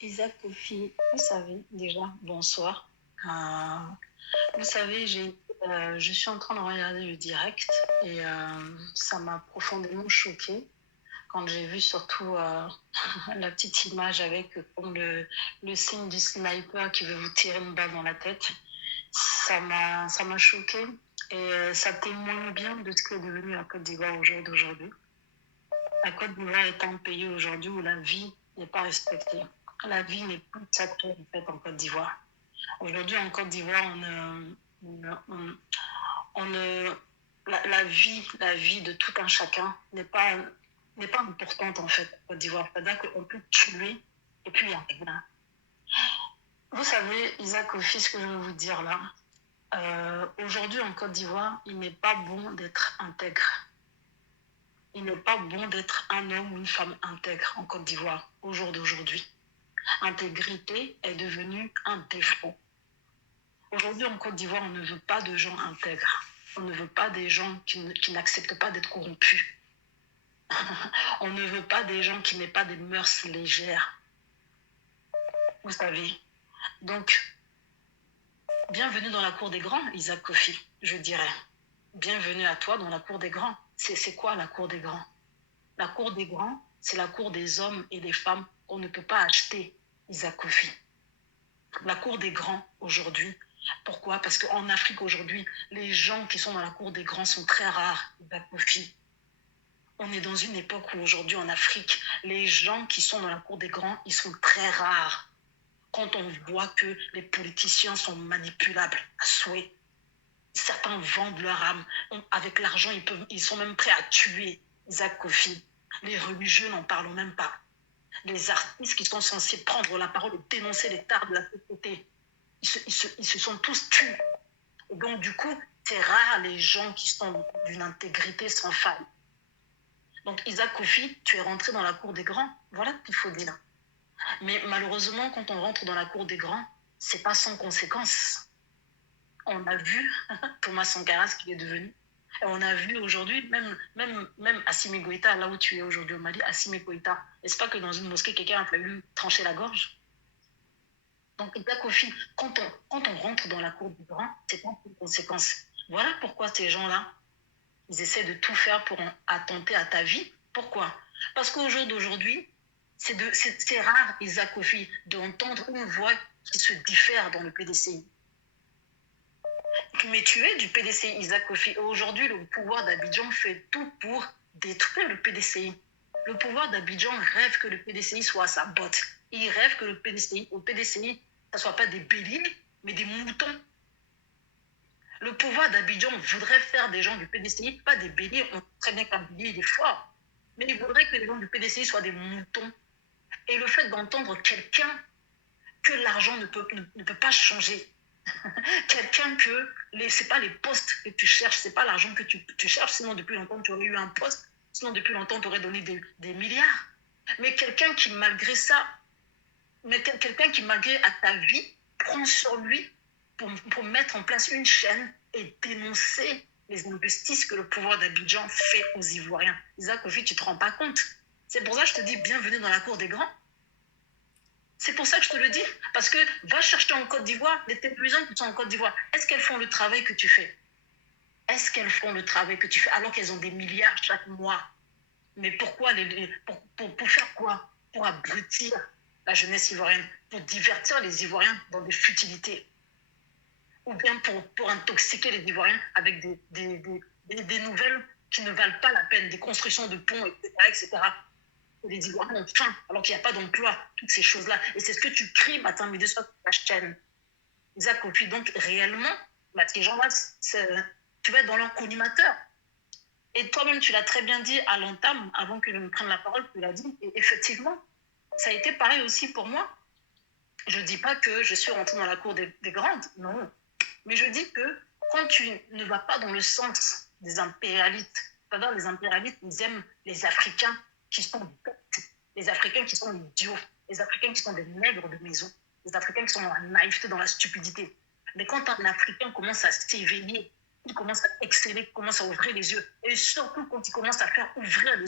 Isaac Kofi, vous savez déjà, bonsoir. Euh, vous savez, je suis en train de regarder le direct et ça m'a profondément choquée quand j'ai vu surtout la petite image avec comme le signe du sniper qui veut vous tirer une balle dans la tête. Ça m'a choquée et ça témoigne bien de ce qu'est devenu la Côte d'Ivoire au jour d'aujourd'hui. La Côte d'Ivoire est un pays aujourd'hui où la vie n'est pas respectée. La vie n'est plus sacrée en fait en Côte d'Ivoire. Aujourd'hui en Côte d'Ivoire, la vie de tout un chacun n'est pas importante en fait en Côte d'Ivoire. C'est-à-dire qu'on peut tuer et puis il y a rien. Vous savez, Isaac Kofi, ce que je veux vous dire là, aujourd'hui en Côte d'Ivoire, il n'est pas bon d'être intègre. Il n'est pas bon d'être un homme ou une femme intègre en Côte d'Ivoire au jour d'aujourd'hui. Intégrité est devenue un défaut. Aujourd'hui en Côte d'Ivoire, on ne veut pas de gens intègres. On ne veut pas des gens qui n'acceptent pas d'être corrompus. On ne veut pas des gens qui n'aient pas des mœurs légères. Vous savez. Donc, bienvenue dans la cour des grands, Isaac Kofi, je dirais. Bienvenue à toi dans la cour des grands. C'est quoi la cour des grands? La cour des grands, c'est la cour des hommes et des femmes qu'on ne peut pas acheter, Isaac Kofi. La cour des grands aujourd'hui. Pourquoi? Parce qu'en Afrique aujourd'hui, les gens qui sont dans la cour des grands sont très rares, Isaac Kofi. On est dans une époque où aujourd'hui en Afrique, les gens qui sont dans la cour des grands, ils sont très rares. Quand on voit que les politiciens sont manipulables à souhait, certains vendent leur âme. Avec l'argent, ils sont même prêts à tuer Isaac Kofi. Les religieux n'en parlent même pas. Les artistes qui sont censés prendre la parole et dénoncer les tares de la société, ils se sont tous tués. Et donc, du coup, c'est rare les gens qui sont d'une intégrité sans faille. Donc, Isaac Kofi, tu es rentré dans la cour des grands. Voilà ce qu'il faut dire. Mais malheureusement, quand on rentre dans la cour des grands, c'est pas sans conséquences. On a vu Thomas Sankara, ce qu'il est devenu. Et on a vu aujourd'hui, même Assimi Goïta, là où tu es aujourd'hui au Mali, Assimi Goïta, n'est-ce pas que dans une mosquée, quelqu'un a fallu trancher la gorge? Donc, Isaac Kofi, quand on rentre dans la cour des grands, c'est pas sans conséquences. Voilà pourquoi ces gens-là, ils essaient de tout faire pour attenter à ta vie. Pourquoi? Parce qu'au jour d'aujourd'hui, c'est rare, Isaac Kofi, d'entendre une voix qui se diffère dans le PDCI. Mais tu es du PDCI, Isaac Kofi. Et aujourd'hui, le pouvoir d'Abidjan fait tout pour détruire le PDCI. Le pouvoir d'Abidjan rêve que le PDCI soit à sa botte. Il rêve que au PDCI, ça ne soit pas des béliers, mais des moutons. Le pouvoir d'Abidjan voudrait faire des gens du PDCI, pas des béliers. On sait très bien qu'un bélier, il est fort. Mais il voudrait que les gens du PDCI soient des moutons. Et le fait d'entendre quelqu'un que l'argent ne peut pas changer, quelqu'un que c'est pas les postes que tu cherches, c'est pas l'argent que tu cherches, sinon depuis longtemps tu aurais eu un poste, sinon depuis longtemps tu aurais donné des milliards. Mais quelqu'un qui malgré ça, quelqu'un qui malgré à ta vie, prend sur lui pour mettre en place une chaîne et dénoncer les injustices que le pouvoir d'Abidjan fait aux Ivoiriens. Isaac Kofi, tu te rends pas compte. C'est pour ça que je te dis bienvenue dans la cour des grands. C'est pour ça que je te le dis. Parce que va chercher en Côte d'Ivoire, les télévisions qui sont en Côte d'Ivoire, est-ce qu'elles font le travail que tu fais? Est-ce qu'elles font le travail que tu fais alors qu'elles ont des milliards chaque mois? Mais pourquoi pour faire quoi? Pour abrutir la jeunesse ivoirienne, pour divertir les Ivoiriens dans des futilités. Ou bien pour intoxiquer les Ivoiriens avec des nouvelles qui ne valent pas la peine, des constructions de ponts, etc. Les Ivoiriens ont faim alors qu'il n'y a pas d'emploi, toutes ces choses-là. Et c'est ce que tu cries matin, midi, soir sur ta chaîne. Isaac Kofi, donc réellement, bah, ces gens-là, tu vas être dans leur collimateur. Et toi-même, tu l'as très bien dit à l'entame, avant que je me prenne la parole, tu l'as dit. Et effectivement, ça a été pareil aussi pour moi. Je ne dis pas que je suis rentrée dans la cour des grandes, non. Mais je dis que quand tu ne vas pas dans le sens des impérialistes, c'est-à-dire les impérialistes, ils aiment les Africains qui sont bêtes, les Africains qui sont idiots, les Africains qui sont des nègres de maison, les Africains qui sont dans la naïveté, dans la stupidité. Mais quand un Africain commence à s'éveiller, il commence à exceller, il commence à ouvrir les yeux, et surtout quand il commence à faire ouvrir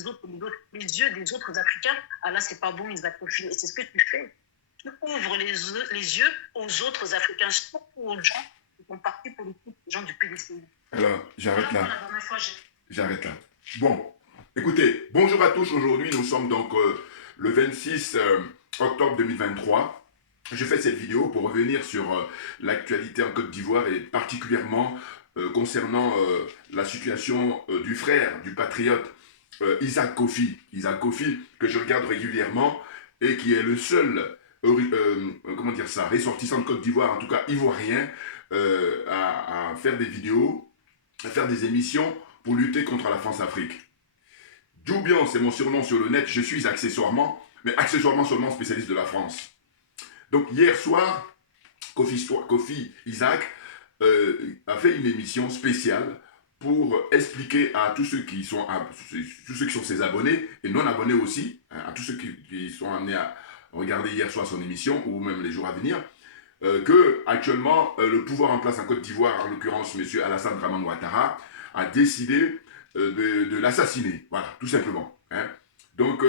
les yeux des autres Africains, ah là, c'est pas bon, Isaac Kofi, et c'est ce que tu fais. qui ouvre les yeux aux autres Africains, surtout aux gens qui font partie politique, aux gens du PDC. Alors, j'arrête là. J'arrête là. Bon, écoutez, bonjour à tous. Aujourd'hui, nous sommes donc le 26 octobre 2023. Je fais cette vidéo pour revenir sur l'actualité en Côte d'Ivoire et particulièrement concernant la situation du frère, du patriote Isaac Kofi. Isaac Kofi, que je regarde régulièrement et qui est le seul, comment dire ça, ressortissant de Côte d'Ivoire, en tout cas ivoirien, à faire des vidéos, à faire des émissions pour lutter contre la France-Afrique. Djoubian, c'est mon surnom sur le net, je suis accessoirement, mais accessoirement seulement spécialiste de la France. Donc hier soir, Kofi Isaac a fait une émission spéciale pour expliquer à tous ceux qui sont ses abonnés et non abonnés aussi, hein, à tous ceux qui sont amenés à regarder hier soir son émission ou même les jours à venir, que actuellement le pouvoir en place en Côte d'Ivoire, en l'occurrence M. Alassane Dramane Ouattara, a décidé de l'assassiner. Voilà, tout simplement. Hein. Donc,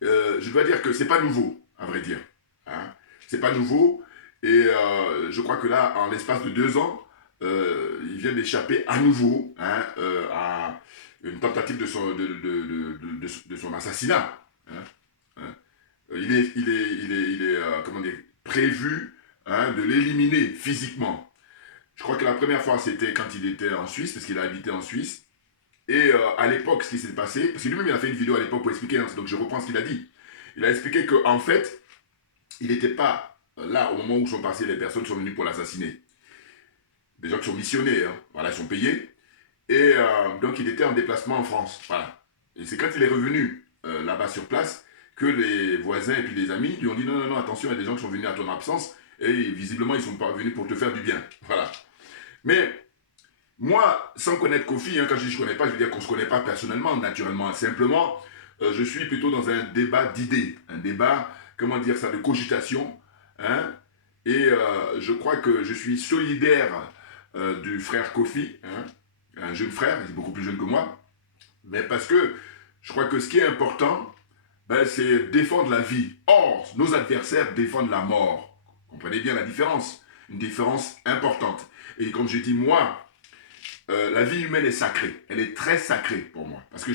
je dois dire que c'est pas nouveau, à vrai dire. Hein. C'est pas nouveau. Et je crois que là, en l'espace de 2 ans, il vient d'échapper à nouveau hein, à une tentative de son assassinat. Hein. Hein. Il est comment dire, prévu hein, de l'éliminer physiquement. Je crois que la première fois, c'était quand il était en Suisse, parce qu'il a habité en Suisse. Et à l'époque, ce qui s'est passé, parce que lui-même, il a fait une vidéo à l'époque pour expliquer, hein, donc je reprends ce qu'il a dit. Il a expliqué qu'en fait, il n'était pas là au moment où sont passées les personnes qui sont venues pour l'assassiner. Des gens qui sont missionnés, hein, voilà, ils sont payés. Et donc, il était en déplacement en France, voilà. Et c'est quand il est revenu là-bas sur place que les voisins et puis les amis lui ont dit non, non, non, attention, il y a des gens qui sont venus à ton absence et visiblement, ils ne sont pas venus pour te faire du bien, voilà. Mais moi, sans connaître Kofi, hein, quand je dis je ne connais pas, je veux dire qu'on ne se connaît pas personnellement, naturellement. Simplement, je suis plutôt dans un débat d'idées, un débat, comment dire ça, de cogitation. Hein, et je crois que je suis solidaire du frère Kofi, hein, un jeune frère, il est beaucoup plus jeune que moi, mais parce que je crois que ce qui est important, ben, c'est défendre la vie. Or, nos adversaires défendent la mort. Comprenez bien la différence, une différence importante. Et comme je dis, moi, la vie humaine est sacrée. Elle est très sacrée pour moi. Parce que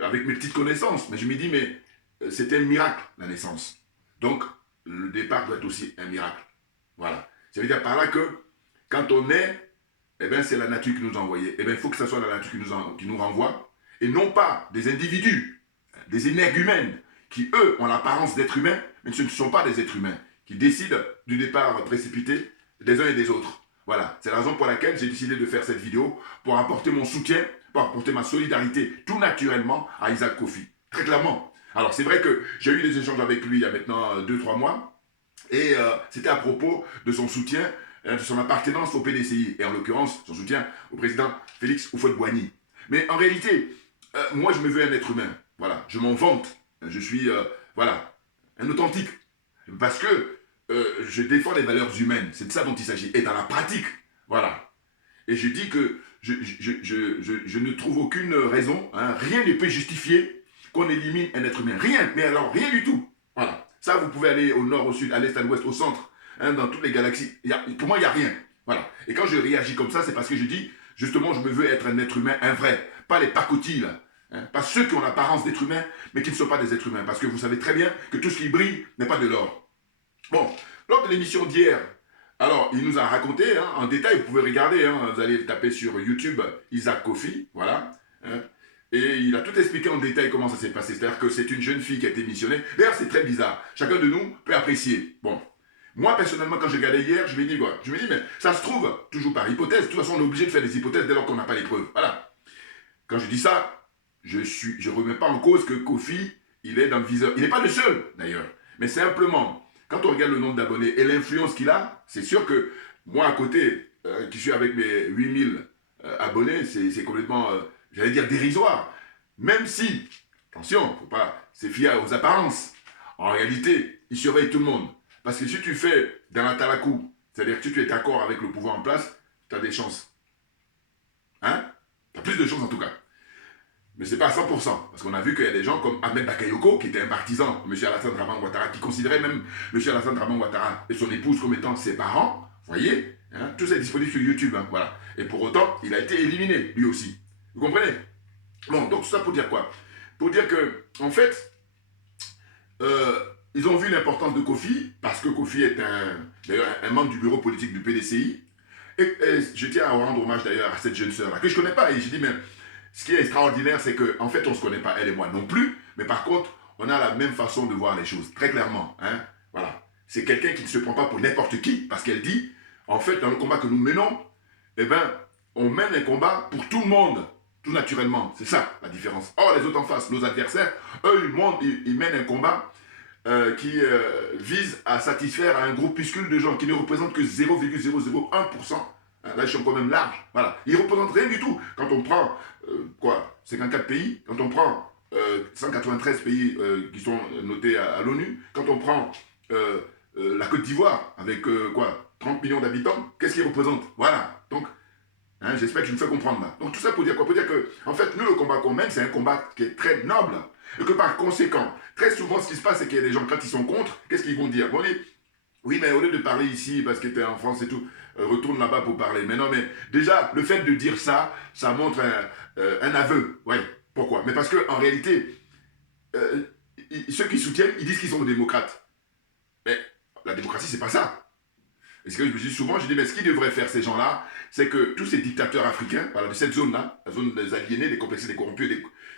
avec mes petites connaissances, mais je me dis, mais c'était un miracle, la naissance. Donc, le départ doit être aussi un miracle. Voilà. Ça veut dire par là que, quand on est, eh ben, c'est la nature qui nous a envoyés. Eh bien, il faut que ce soit la nature qui nous renvoie, et non pas des individus, des énergumènes, qui, eux, ont l'apparence d'êtres humains, mais ce ne sont pas des êtres humains, qui décident du départ précipité des uns et des autres. Voilà, c'est la raison pour laquelle j'ai décidé de faire cette vidéo, pour apporter mon soutien, pour apporter ma solidarité, tout naturellement, à Isaac Kofi. Très clairement. Alors, c'est vrai que j'ai eu des échanges avec lui il y a maintenant 2-3 mois, et c'était à propos de son soutien, de son appartenance au PDCI, et en l'occurrence, son soutien au président Félix Houphouët-Boigny. Mais en réalité, moi, je me veux un être humain. Voilà, je m'en vante. Je suis, voilà, un authentique. Parce que je défends les valeurs humaines. C'est de ça dont il s'agit. Et dans la pratique, voilà. Et je dis que je ne trouve aucune raison, hein, rien ne peut justifier qu'on élimine un être humain. Rien, mais alors rien du tout. Voilà. Ça, vous pouvez aller au nord, au sud, à l'est, à l'ouest, au centre, hein, dans toutes les galaxies. Pour moi, il n'y a rien. Voilà. Et quand je réagis comme ça, c'est parce que je dis, justement, je me veux être un être humain, un vrai. Pas les pacotilles, là. Hein, pas ceux qui ont l'apparence d'être humains, mais qui ne sont pas des êtres humains. Parce que vous savez très bien que tout ce qui brille n'est pas de l'or. Bon, lors de l'émission d'hier, alors il nous a raconté, hein, en détail, vous pouvez regarder, hein, vous allez taper sur YouTube Isaac Kofi, voilà, hein, et il a tout expliqué en détail comment ça s'est passé. C'est-à-dire que c'est une jeune fille qui a été missionnée. D'ailleurs, c'est très bizarre. Chacun de nous peut apprécier. Bon, moi personnellement, quand j'ai regardé hier, je me dis, quoi, mais ça se trouve, toujours par hypothèse, de toute façon, on est obligé de faire des hypothèses dès lors qu'on n'a pas les preuves. Voilà. Quand je dis ça, je ne remets pas en cause que Kofi, il est dans le viseur. Il n'est pas le seul, d'ailleurs. Mais simplement, quand on regarde le nombre d'abonnés et l'influence qu'il a, c'est sûr que moi, à côté, qui suis avec mes 8000 abonnés, c'est complètement, j'allais dire, dérisoire. Même si, attention, il ne faut pas se fier aux apparences. En réalité, il surveille tout le monde. Parce que si tu fais dans la talakou, c'est-à-dire que si tu es d'accord avec le pouvoir en place, tu as des chances. Hein? Tu as plus de chances en tout cas. Mais ce n'est pas à 100%, parce qu'on a vu qu'il y a des gens comme Ahmed Bakayoko, qui était un partisan, M. Alassane Draman Ouattara, qui considérait même M. Alassane Draman Ouattara et son épouse comme étant ses parents, vous voyez, hein, tout ça est disponible sur YouTube, hein, voilà. Et pour autant, il a été éliminé, lui aussi. Vous comprenez? Bon, donc tout ça pour dire quoi? Pour dire que, en fait, ils ont vu l'importance de Kofi, parce que Kofi est d'ailleurs un membre du bureau politique du PDCI, et je tiens à rendre hommage d'ailleurs à cette jeune sœur-là, que je ne connais pas, et j'ai dit, mais ce qui est extraordinaire, c'est qu'en fait, on ne se connaît pas, elle et moi non plus, mais par contre, on a la même façon de voir les choses, très clairement. Hein, voilà. C'est quelqu'un qui ne se prend pas pour n'importe qui, parce qu'elle dit, en fait, dans le combat que nous menons, eh ben, on mène un combat pour tout le monde, tout naturellement. C'est ça, la différence. Or, les autres en face, nos adversaires, eux, ils mènent un combat qui vise à satisfaire un groupuscule de gens qui ne représentent que 0,001%. Là, ils sont quand même larges. Voilà. Ils ne représentent rien du tout. Quand on prend, 54 pays, quand on prend 193 pays qui sont notés à l'ONU, quand on prend la Côte d'Ivoire, avec 30 millions d'habitants, qu'est-ce qu'ils représentent? Voilà. Donc, hein, j'espère que je me fais comprendre là. Donc, tout ça pour dire quoi? Pour dire que, en fait, nous, le combat qu'on mène, c'est un combat qui est très noble. Et que par conséquent, très souvent, ce qui se passe, c'est qu'il y a des gens, quand ils sont contre, qu'est-ce qu'ils vont dire? Bon, oui, mais au lieu de parler ici, parce que tu es en France et tout, retourne là-bas pour parler. Mais non, mais déjà, le fait de dire ça, ça montre un aveu. Ouais. Pourquoi? Mais parce qu'en réalité, ceux qui soutiennent, ils disent qu'ils sont démocrates. Mais la démocratie, c'est pas ça. Et ce que je me dis souvent, je dis, mais ce qu'ils devraient faire, ces gens-là, c'est que tous ces dictateurs africains, voilà, de cette zone-là, la zone des aliénés, des complexés, des corrompus,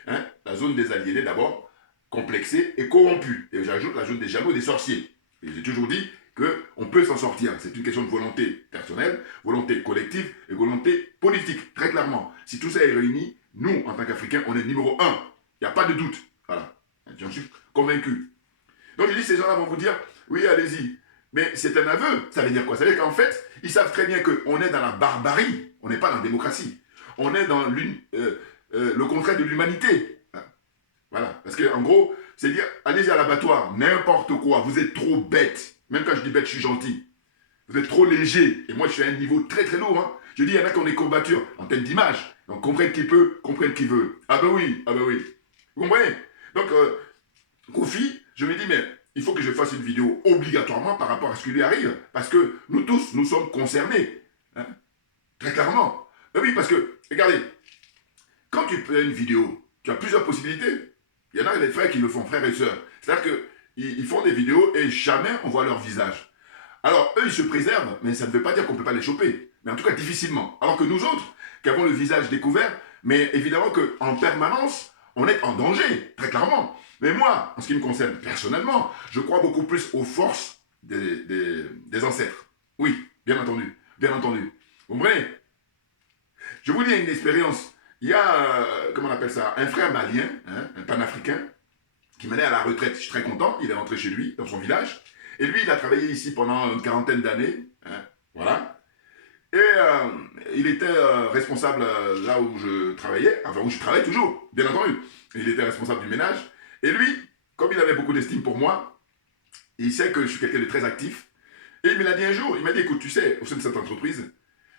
la zone des aliénés d'abord, complexés et corrompus. Et j'ajoute la zone des jaloux et des sorciers. Et j'ai toujours dit qu'on peut s'en sortir. C'est une question de volonté personnelle, volonté collective et volonté politique, très clairement. Si tout ça est réuni, nous, en tant qu'Africains, on est numéro 1. Il n'y a pas de doute. Voilà. J'en suis convaincu. Donc je dis, ces gens-là vont vous dire, oui, allez-y. Mais c'est un aveu. Ça veut dire quoi? Ça veut dire qu'en fait, ils savent très bien qu'on est dans la barbarie. On n'est pas dans la démocratie. On est dans le contraire de l'humanité. Voilà. Parce qu'en gros, c'est dire, allez-y à l'abattoir, n'importe quoi. Vous êtes trop bête. Même quand je dis bête, je suis gentil. Vous êtes trop léger. Et moi, je suis à un niveau très très lourd. Hein. Je dis, il y en a qui ont des combattures en tête d'image. Donc, comprennent qui peut, comprennent qui veut. Ah ben oui, ah ben oui. Vous comprenez? Donc, Kofi, je me dis, mais il faut que je fasse une vidéo obligatoirement par rapport à ce qui lui arrive. Parce que nous tous, nous sommes concernés. Hein? Très clairement. Ben oui, parce que, regardez, quand tu fais une vidéo, tu as plusieurs possibilités. Il y en a des frères qui le font, frères et sœurs. C'est-à-dire qu'ils font des vidéos et jamais on voit leur visage. Alors, eux, ils se préservent, mais ça ne veut pas dire qu'on ne peut pas les choper. Mais en tout cas, difficilement. Alors que nous autres, qui avons le visage découvert, mais évidemment qu'en permanence, on est en danger, très clairement. Mais moi, en ce qui me concerne personnellement, je crois beaucoup plus aux forces des ancêtres. Oui, bien entendu. Bien entendu. Vous comprenez? Je vous dis une expérience. Il y a, comment on appelle ça, un frère malien, hein, un panafricain, qui menait à la retraite. Je suis très content, il est rentré chez lui, dans son village. Et lui, il a travaillé ici pendant une quarantaine d'années. Hein, voilà. Et il était responsable là où je travaillais, enfin où je travaille toujours, bien entendu. Il était responsable du ménage. Et lui, comme il avait beaucoup d'estime pour moi, il sait que je suis quelqu'un de très actif. Et il me l'a dit un jour, il m'a dit, écoute, tu sais, au sein de cette entreprise,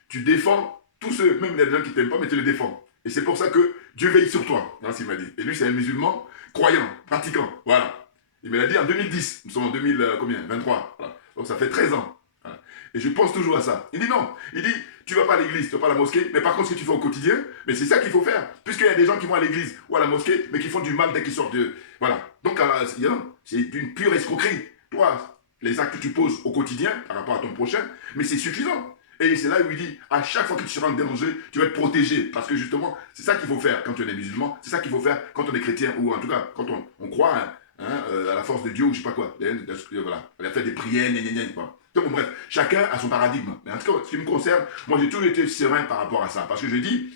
tu défends tous ceux, même les gens qui ne t'aiment pas, mais tu les défends. Et c'est pour ça que Dieu veille sur toi. Voilà ce qu'il m'a dit. Et lui, c'est un musulman, croyant, pratiquant. Voilà. Il me l'a dit en 2010. Nous sommes en 2023. Voilà. Donc ça fait 13 ans. Voilà. Et je pense toujours à ça. Il dit non. Il dit, tu ne vas pas à l'église, tu ne vas pas à la mosquée, mais par contre, ce que tu fais au quotidien, mais c'est ça qu'il faut faire. Puisqu'il y a des gens qui vont à l'église ou à la mosquée, mais qui font du mal dès qu'ils sortent de... Voilà. Donc, c'est une pure escroquerie. Toi, les actes que tu poses au quotidien par rapport à ton prochain, mais c'est suffisant. Et c'est là où il dit, à chaque fois que tu seras en danger, tu vas être protégé. Parce que justement, c'est ça qu'il faut faire quand on est musulman, c'est ça qu'il faut faire quand on est chrétien, ou en tout cas, quand on croit à la force de Dieu, ou je sais pas quoi. Voilà. Elle a fait des prières, quoi. Donc bon, bref, chacun a son paradigme. Mais en tout cas, ce qui me concerne, moi j'ai toujours été serein par rapport à ça. Parce que je dis,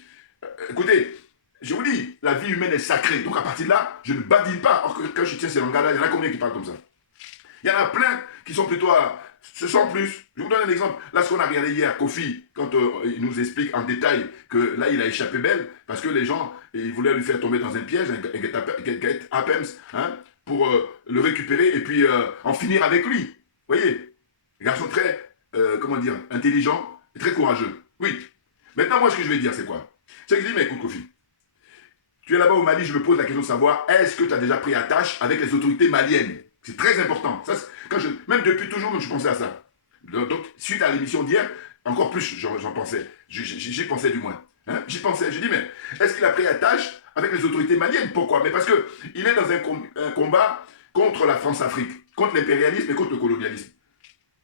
écoutez, je vous dis, la vie humaine est sacrée. Donc à partir de là, je ne badine pas. Or que quand je tiens ces langages-là, il y en a combien qui parlent comme ça? Il y en a plein qui sont plutôt ce sont plus. Je vous donne un exemple. Là, ce qu'on a regardé hier, Kofi, quand il nous explique en détail que là, il a échappé belle, parce que les gens, ils voulaient lui faire tomber dans un piège, un get happens, hein, pour le récupérer et puis en finir avec lui. Vous voyez? Un garçon très, comment dire, intelligent et très courageux. Oui. Maintenant, moi, ce que je vais dire, c'est quoi? C'est que je dis, mais écoute, Kofi, Tu es là-bas au Mali, je me pose la question de savoir, est-ce que tu as déjà pris attache avec les autorités maliennes? C'est très important. Ça, même depuis toujours, je pensais à ça. Donc, suite à l'émission d'hier, encore plus, j'en pensais. J'y pensais du moins. Hein? J'y pensais. J'ai dit, mais est-ce qu'il a pris attache avec les autorités maliennes? Pourquoi? Mais parce qu'il est dans un combat contre la France-Afrique, contre l'impérialisme et contre le colonialisme.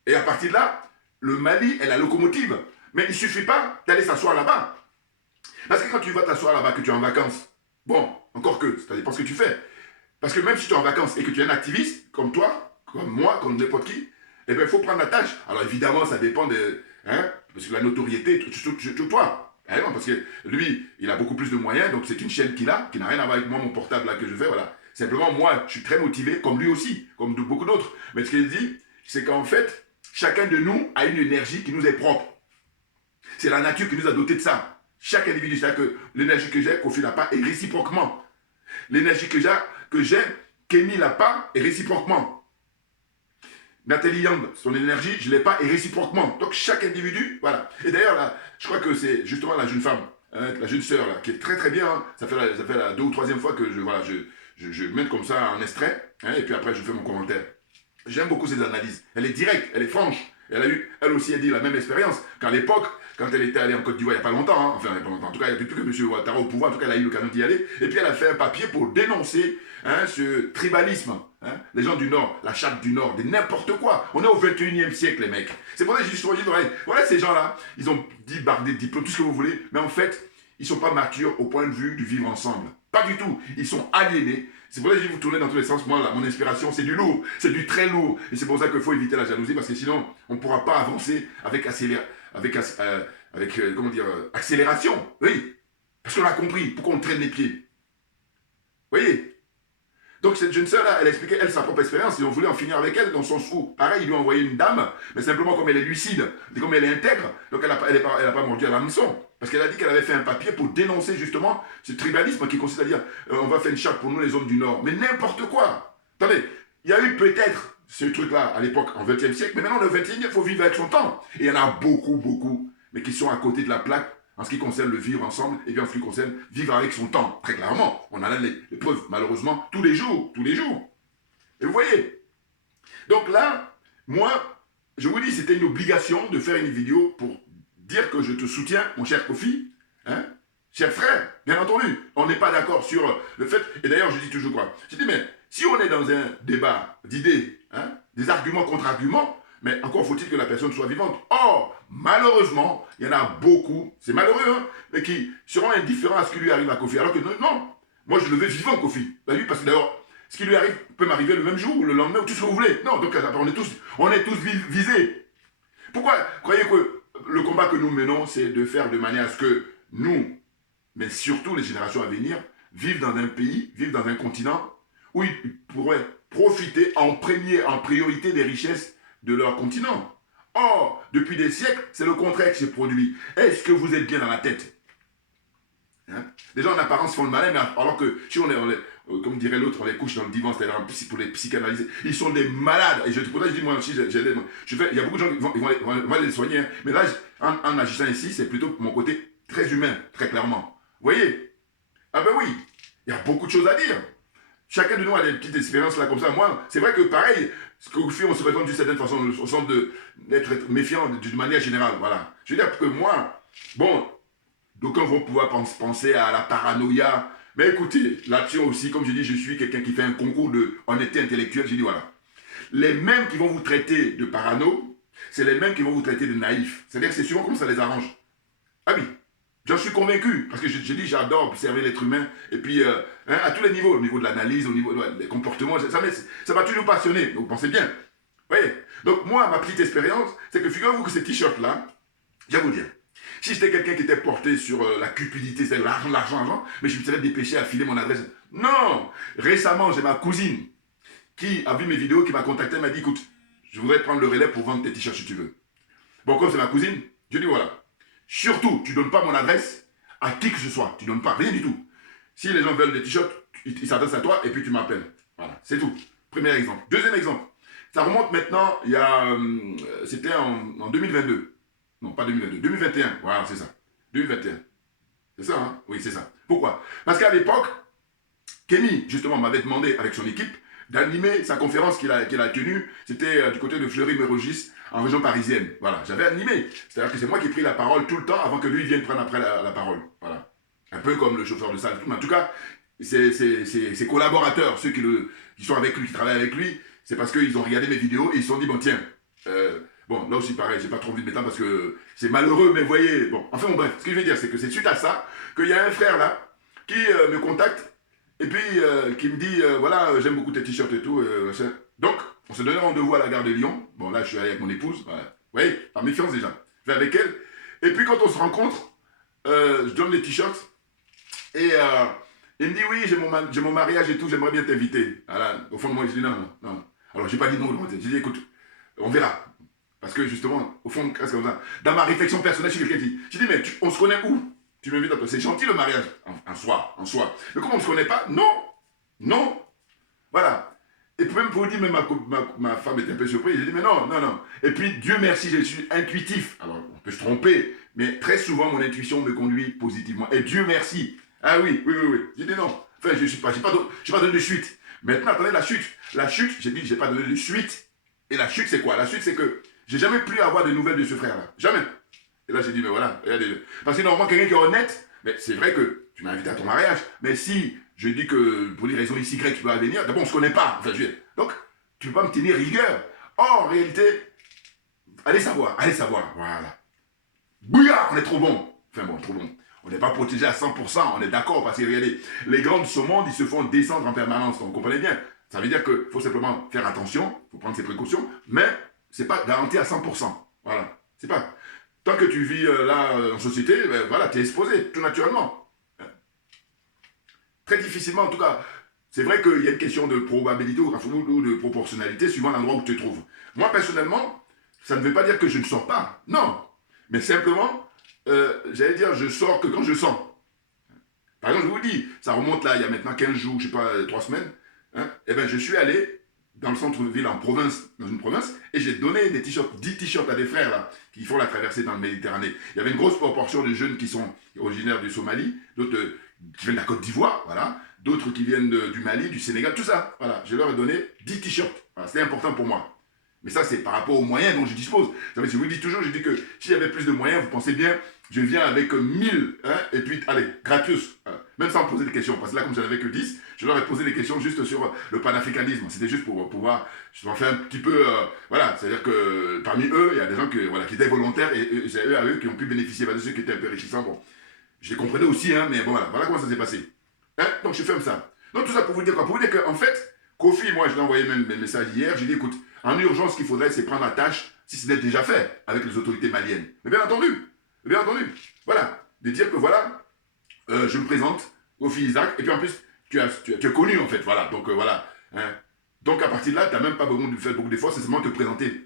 Et à partir de là, le Mali est la locomotive. Mais il ne suffit pas d'aller s'asseoir là-bas. Parce que quand tu vas t'asseoir là-bas, que tu es en vacances, bon, encore que, ça dépend ce que tu fais. Parce que même si tu es en vacances et que tu es un activiste, comme toi, comme moi, comme n'importe qui, eh bien, il faut prendre la tâche. Alors évidemment, ça dépend de... Hein, parce que la notoriété, toi. Hein, parce que lui, il a beaucoup plus de moyens, donc c'est une chaîne qu'il a, qui n'a rien à voir avec moi, mon portable là que je fais, voilà. Simplement, moi, je suis très motivé, comme lui aussi, comme beaucoup d'autres. Mais ce qu'il dit, c'est qu'en fait, chacun de nous a une énergie qui nous est propre. C'est la nature qui nous a dotés de ça. Chaque individu, c'est-à-dire que l'énergie que j'ai, Kofi n'a pas, et réciproquement. L'énergie que j'ai, Kenny n'a pas, et réciproquement. Nathalie Young, son énergie, je ne l'ai pas, et réciproquement. Donc chaque individu, voilà. Et d'ailleurs, là, je crois que c'est justement la jeune femme, hein, la jeune sœur, là, qui est très très bien. Hein. Ça fait la 2e ou 3e fois que je mets comme ça un extrait, hein, et puis après je fais mon commentaire. J'aime beaucoup ses analyses. Elle est directe, elle est franche. Elle aussi a dit la même expérience qu'à l'époque, quand elle était allée en Côte d'Ivoire il n'y a pas longtemps, hein, enfin il n'y a pas longtemps, en tout cas depuis que M. Ouattara au pouvoir, en tout cas elle a eu l'occasion d'y aller, et puis elle a fait un papier pour dénoncer hein, ce tribalisme, hein, les gens du Nord, la charte du Nord, n'importe quoi. On est au 21e siècle les mecs. C'est pour ça que j'ai dit souvent, voilà ces gens-là, ils ont dit bardé de diplômes, tout ce que vous voulez, mais en fait, ils ne sont pas matures au point de vue du vivre ensemble. Pas du tout, ils sont aliénés. C'est pour ça que je dis vous tournez dans tous les sens. Moi, là, mon inspiration, c'est du lourd, c'est du très lourd. Et c'est pour ça qu'il faut éviter la jalousie, parce que sinon, on ne pourra pas avancer avec accélération. Oui, parce qu'on a compris pourquoi on traîne les pieds. Vous voyez? Donc cette jeune sœur-là, elle expliquait, elle, sa propre expérience. Ils ont voulu en finir avec elle dans son sou. Pareil, ils lui ont envoyé une dame, mais simplement comme elle est lucide, comme elle est intègre, donc elle n'a pas mordu à l'hameçon. Parce qu'elle a dit qu'elle avait fait un papier pour dénoncer justement ce tribalisme qui consiste à dire on va faire une charte pour nous les hommes du Nord. Mais n'importe quoi. Attendez, il y a eu peut-être ce truc-là à l'époque, en 20e siècle, mais maintenant le 21e, il faut vivre avec son temps. Et il y en a beaucoup, mais qui sont à côté de la plaque en ce qui concerne le vivre ensemble et bien en ce qui concerne vivre avec son temps. Très clairement, on a là les preuves, malheureusement, tous les jours. Et vous voyez. Donc là, moi, je vous dis, c'était une obligation de faire une vidéo pour dire que je te soutiens, mon cher Kofi, hein, cher frère, bien entendu. On n'est pas d'accord sur le fait, et d'ailleurs je dis toujours quoi. Je dis, mais si on est dans un débat d'idées, hein, des arguments contre arguments, mais encore faut-il que la personne soit vivante. Or, malheureusement, il y en a beaucoup, c'est malheureux, hein, mais qui seront indifférents à ce qui lui arrive à Kofi. Alors que non, moi je le veux vivant, Kofi. Bah oui, parce que d'abord, ce qui lui arrive peut m'arriver le même jour, ou le lendemain, ou tout ce que vous voulez. Non, donc on est tous visés. Pourquoi croyez que le combat que nous menons, c'est de faire de manière à ce que nous, mais surtout les générations à venir, vivent dans un pays, vivent dans un continent où ils pourraient profiter en priorité des richesses de leur continent. Or, depuis des siècles, c'est le contraire qui se produit. Est-ce que vous êtes bien dans la tête? Hein? Les gens en apparence font le malin, mais alors que si comme dirait l'autre, on les couche dans le divan, c'est-à-dire pour les psychanalyser, ils sont des malades. Et pour ça, je dis, moi aussi, il y a beaucoup de gens qui vont les soigner. Hein. Mais là, en agissant ici, c'est plutôt mon côté très humain, très clairement. Vous voyez? Ah ben oui, il y a beaucoup de choses à dire. Chacun de nous a des petites expériences là comme ça. Moi, c'est vrai que pareil, ce que vous faites, on se répond d'une certaine façon, au sens d'être méfiant d'une manière générale. Voilà. Je veux dire que moi, bon, d'aucuns vont pouvoir penser à la paranoïa. Mais écoutez, là-dessus aussi, comme je dis, je suis quelqu'un qui fait un concours de honnêteté intellectuelle. J'ai dit voilà. Les mêmes qui vont vous traiter de parano, c'est les mêmes qui vont vous traiter de naïf. C'est-à-dire que c'est souvent comme ça les arrange. Ah oui. J'en suis convaincu, parce que je dis, j'adore observer l'être humain, et puis à tous les niveaux, au niveau de l'analyse, au niveau des comportements, ça m'a toujours passionné, donc pensez bien. Vous voyez? Donc moi, ma petite expérience, c'est que figurez-vous que ces t-shirts-là, je vais vous dire, si j'étais quelqu'un qui était porté sur la cupidité, c'est l'argent, mais je me serais dépêché à filer mon adresse. Non! Récemment, j'ai ma cousine qui a vu mes vidéos, qui m'a contacté, elle m'a dit, écoute, je voudrais prendre le relais pour vendre tes t-shirts si tu veux. Bon, comme c'est ma cousine, je dis voilà. Surtout, tu ne donnes pas mon adresse à qui que ce soit. Tu ne donnes pas rien du tout. Si les gens veulent des t-shirts, ils s'adressent à toi et puis tu m'appelles. Voilà, c'est tout. Premier exemple. Deuxième exemple. Ça remonte maintenant, c'était en 2022. Non, pas 2022. 2021. Voilà, c'est ça. 2021. C'est ça, hein? Oui, c'est ça. Pourquoi? Parce qu'à l'époque, Kenny, justement, m'avait demandé, avec son équipe, d'animer sa conférence qu'il a tenue. C'était du côté de Fleury-Mérogis, en région parisienne. Voilà, j'avais animé. C'est-à-dire que c'est moi qui ai pris la parole tout le temps avant que lui vienne prendre après la parole. Voilà. Un peu comme le chauffeur de salle. Mais en tout cas, ses collaborateurs, ceux qui sont avec lui, qui travaillent avec lui, c'est parce qu'ils ont regardé mes vidéos et ils se sont dit, bon, tiens, bon, là aussi, pareil, j'ai pas trop envie de mettre parce que c'est malheureux, mais vous voyez, bon, enfin, bon, bref, ce que je veux dire, c'est que c'est suite à ça qu'il y a un frère là qui me contacte et puis qui me dit, voilà, j'aime beaucoup tes t-shirts et tout. Donc, on se donnait rendez-vous à la gare de Lyon. Bon, là, je suis allé avec mon épouse, voilà. Vous voyez, par méfiance déjà, je vais avec elle. Et puis, quand on se rencontre, je donne les t-shirts et il me dit, oui, j'ai mon mariage et tout, j'aimerais bien t'inviter. Voilà. Au fond de moi, je dis, non, non, non. Alors, j'ai pas dit non, j'ai dit, écoute, on verra. Parce que justement, au fond, c'est comme ça. Dans ma réflexion personnelle, je suis quelqu'un qui dit, j'ai dit, mais on se connaît où? Tu m'invites à toi. C'est gentil le mariage, en soi. Mais comme on ne se connaît pas, non, non. Voilà. Et puis même pour vous dire, même ma femme était un peu surprise. J'ai dit, mais non, non, non. Et puis, Dieu merci, je suis intuitif. Alors, on peut se tromper, mais très souvent, mon intuition me conduit positivement. Et Dieu merci. Ah oui, oui, oui, oui. J'ai dit non. Enfin, je n'ai pas donné de suite. Maintenant, attendez, la chute. La chute, j'ai dit, je n'ai pas donné de suite. Et la chute, c'est quoi? La chute, c'est que j'ai jamais pu avoir de nouvelles de ce frère-là. Jamais. Et là, j'ai dit, mais voilà, regardez. Parce que normalement, quelqu'un qui est honnête, mais c'est vrai que tu m'as invité à ton mariage, mais si je dis que pour des raisons XY, tu peux venir, d'abord, on ne se connaît pas. Enfin, donc, tu ne peux pas me tenir rigueur. Or, en réalité, allez savoir, voilà. Bouillard, on est trop bon. Enfin bon, trop bon. On n'est pas protégé à 100%, on est d'accord, parce que regardez, les grands de ce monde, ils se font descendre en permanence, donc vous comprenez bien. Ça veut dire qu'il faut simplement faire attention, il faut prendre ses précautions, mais ce n'est pas garanti à 100%. Voilà, c'est pas... Tant que tu vis là en société, ben, voilà, tu es exposé, tout naturellement. Très difficilement, en tout cas. C'est vrai qu'il y a une question de probabilité ou de proportionnalité suivant l'endroit où tu te trouves. Moi, personnellement, ça ne veut pas dire que je ne sors pas. Non. Mais simplement, j'allais dire, je sors que quand je sens. Par exemple, je vous dis, ça remonte là, il y a maintenant 15 jours, je ne sais pas, 3 semaines. Hein, et bien, je suis allé dans le centre-ville en province, dans une province, et j'ai donné des t-shirts, 10 t-shirts à des frères là, qui font la traversée dans le Méditerranée. Il y avait une grosse proportion de jeunes qui sont originaires du Somalie, d'autres qui viennent de la Côte d'Ivoire, voilà, d'autres qui viennent du Mali, du Sénégal, tout ça. Voilà, je leur ai donné 10 t-shirts. Voilà, c'était important pour moi. Mais ça, c'est par rapport aux moyens dont je dispose. Je vous le dis toujours, je dis que s'il y avait plus de moyens, vous pensez bien, je viens avec 1000, hein, et puis, allez, gratus, même sans poser des questions. Parce que là, comme j'en avais que 10, je leur ai posé des questions juste sur le panafricanisme. C'était juste pour pouvoir, je m'en fais un petit peu, voilà, c'est-à-dire que parmi eux, il y a des gens voilà, qui étaient volontaires, et c'est eux à eux qui ont pu bénéficier. Parce que ceux qui étaient un peu réticents, bon, je les comprenais aussi, hein, mais bon, voilà comment ça s'est passé. Hein, donc, je ferme ça. Donc, tout ça pour vous dire quoi? Pour vous dire qu'en fait, Kofi, moi, je lui ai envoyé même mes messages hier, j'ai dit, écoute, en urgence, ce qu'il faudrait, c'est prendre la tâche, si ce n'est déjà fait, avec les autorités maliennes. Mais bien entendu, voilà, de dire que voilà, je me présente, Kofi Isaac, et puis en plus, tu es connu en fait, voilà, donc voilà. Hein. Donc à partir de là, tu n'as même pas besoin de faire beaucoup d'efforts, c'est seulement te présenter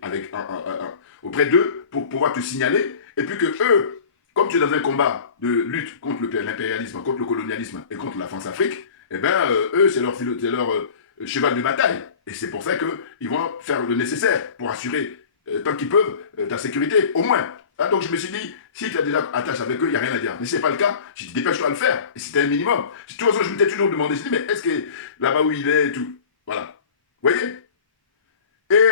auprès d'eux pour pouvoir te signaler, et puis que eux, comme tu es dans un combat de lutte contre l'impérialisme, contre le colonialisme et contre la France-Afrique, eh bien, eux, c'est leur cheval de bataille. Et c'est pour ça qu'ils vont faire le nécessaire pour assurer, tant qu'ils peuvent, ta sécurité, au moins. Hein, donc je me suis dit, si tu as déjà attaché avec eux, il n'y a rien à dire. Mais si ce n'est pas le cas, je te dépêche-toi à le faire. Et c'était un minimum. De toute façon, je m'étais toujours demandé, je me dis, mais est-ce que là-bas où il est et tout, voilà. Vous voyez? Et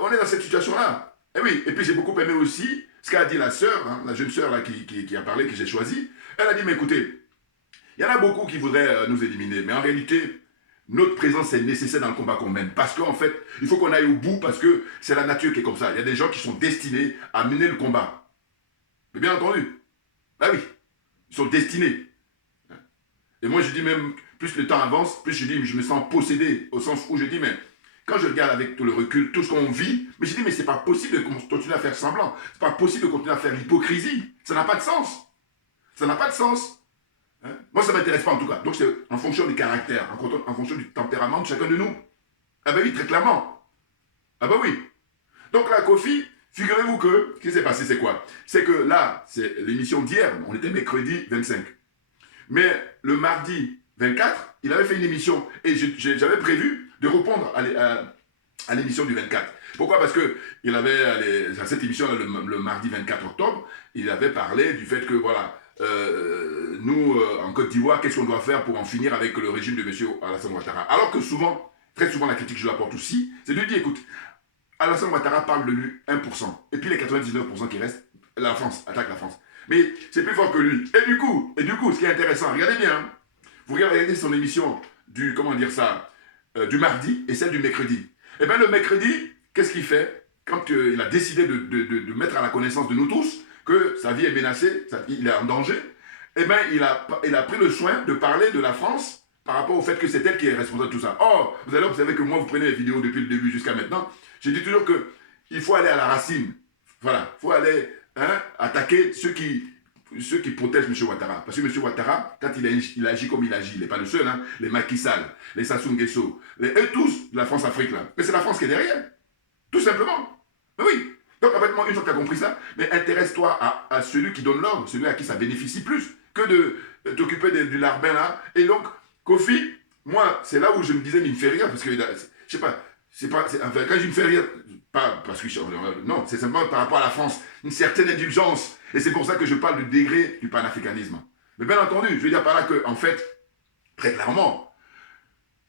on est dans cette situation-là. Et oui, et puis j'ai beaucoup aimé aussi ce qu'a dit la sœur, hein, la jeune sœur là, qui a parlé, que j'ai choisi. Elle a dit, mais écoutez, il y en a beaucoup qui voudraient nous éliminer, mais en réalité, notre présence est nécessaire dans le combat qu'on mène. Parce qu'en fait, il faut qu'on aille au bout parce que c'est la nature qui est comme ça. Il y a des gens qui sont destinés à mener le combat. Mais bien entendu. Bah oui, ils sont destinés. Et moi, je dis même, plus le temps avance, plus je dis, je me sens possédé. Au sens où je dis, mais quand je regarde avec tout le recul, tout ce qu'on vit, mais je dis, mais c'est pas possible de continuer à faire semblant. C'est pas possible de continuer à faire l'hypocrisie. Ça n'a pas de sens. Ça n'a pas de sens. Hein? Moi, ça ne m'intéresse pas en tout cas. Donc, c'est en fonction du caractère, en fonction du tempérament de chacun de nous. Ah ben oui, très clairement. Ah ben oui. Donc là, Kofi, figurez-vous que, ce qui s'est passé, c'est quoi? C'est que là, c'est l'émission d'hier, on était mercredi 25. Mais le mardi 24, il avait fait une émission et j'avais prévu de répondre à l'émission du 24. Pourquoi? Parce qu'il avait, à cette émission, le mardi 24 octobre, il avait parlé du fait que, voilà, nous, en Côte d'Ivoire, qu'est-ce qu'on doit faire pour en finir avec le régime de M. Alassane Ouattara. Alors que souvent, très souvent, la critique que je l'apporte aussi, c'est de dire, écoute, Alassane Ouattara parle de lui 1%, et puis les 99% qui restent, la France, attaque la France. Mais c'est plus fort que lui. Et du coup, ce qui est intéressant, regardez bien, hein, vous regardez son émission du, comment dire ça, du mardi et celle du mercredi. Et bien le mercredi, qu'est-ce qu'il fait quand il a décidé de mettre à la connaissance de nous tous que sa vie est menacée, il est en danger, eh bien il a pris le soin de parler de la France par rapport au fait que c'est elle qui est responsable de tout ça. Or, vous allez observer que moi, vous prenez les vidéos depuis le début jusqu'à maintenant, j'ai dit toujours qu'il faut aller à la racine. Voilà, il faut aller attaquer ceux qui protègent M. Ouattara. Parce que M. Ouattara, quand il agit comme il agit, il n'est pas le seul, hein, les Macky Sall, les Sassou Nguesso, eux tous de la France-Afrique, là. Mais c'est la France qui est derrière. Tout simplement. Mais oui. Donc, en fait, moi, une fois que tu as compris ça, mais intéresse-toi à celui qui donne l'ordre, celui à qui ça bénéficie plus, que de t'occuper du larbin, là. Et donc, Kofi, moi, c'est là où je me disais, mais il me fait rire, parce que, je sais pas, enfin, quand je me fais rire, pas parce que non, c'est simplement par rapport à la France, une certaine indulgence. Et c'est pour ça que je parle du degré du panafricanisme. Mais bien entendu, je veux dire par là que, en fait, très clairement,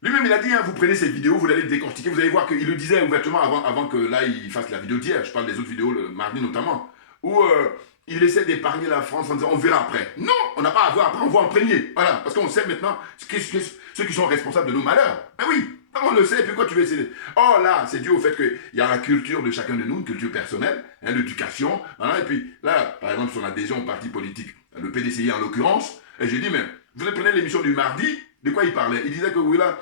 lui-même il a dit, hein, vous prenez ces vidéos, vous allez décortiquer, vous allez voir qu'il le disait ouvertement avant que là il fasse la vidéo d'hier, je parle des autres vidéos, le mardi notamment, où il essaie d'épargner la France en disant on verra après. Non, on n'a pas à voir après, on voit en premier. Voilà, parce qu'on sait maintenant ceux qui sont responsables de nos malheurs. Ben oui, on le sait, et puis quoi tu veux essayer. Oh là, c'est dû au fait qu'il y a la culture de chacun de nous, une culture personnelle, hein, l'éducation, voilà, et puis là, par exemple, son adhésion au parti politique, le PDCI en l'occurrence, et j'ai dit, mais vous prenez l'émission du mardi, de quoi il parlait? Il disait que oui, là,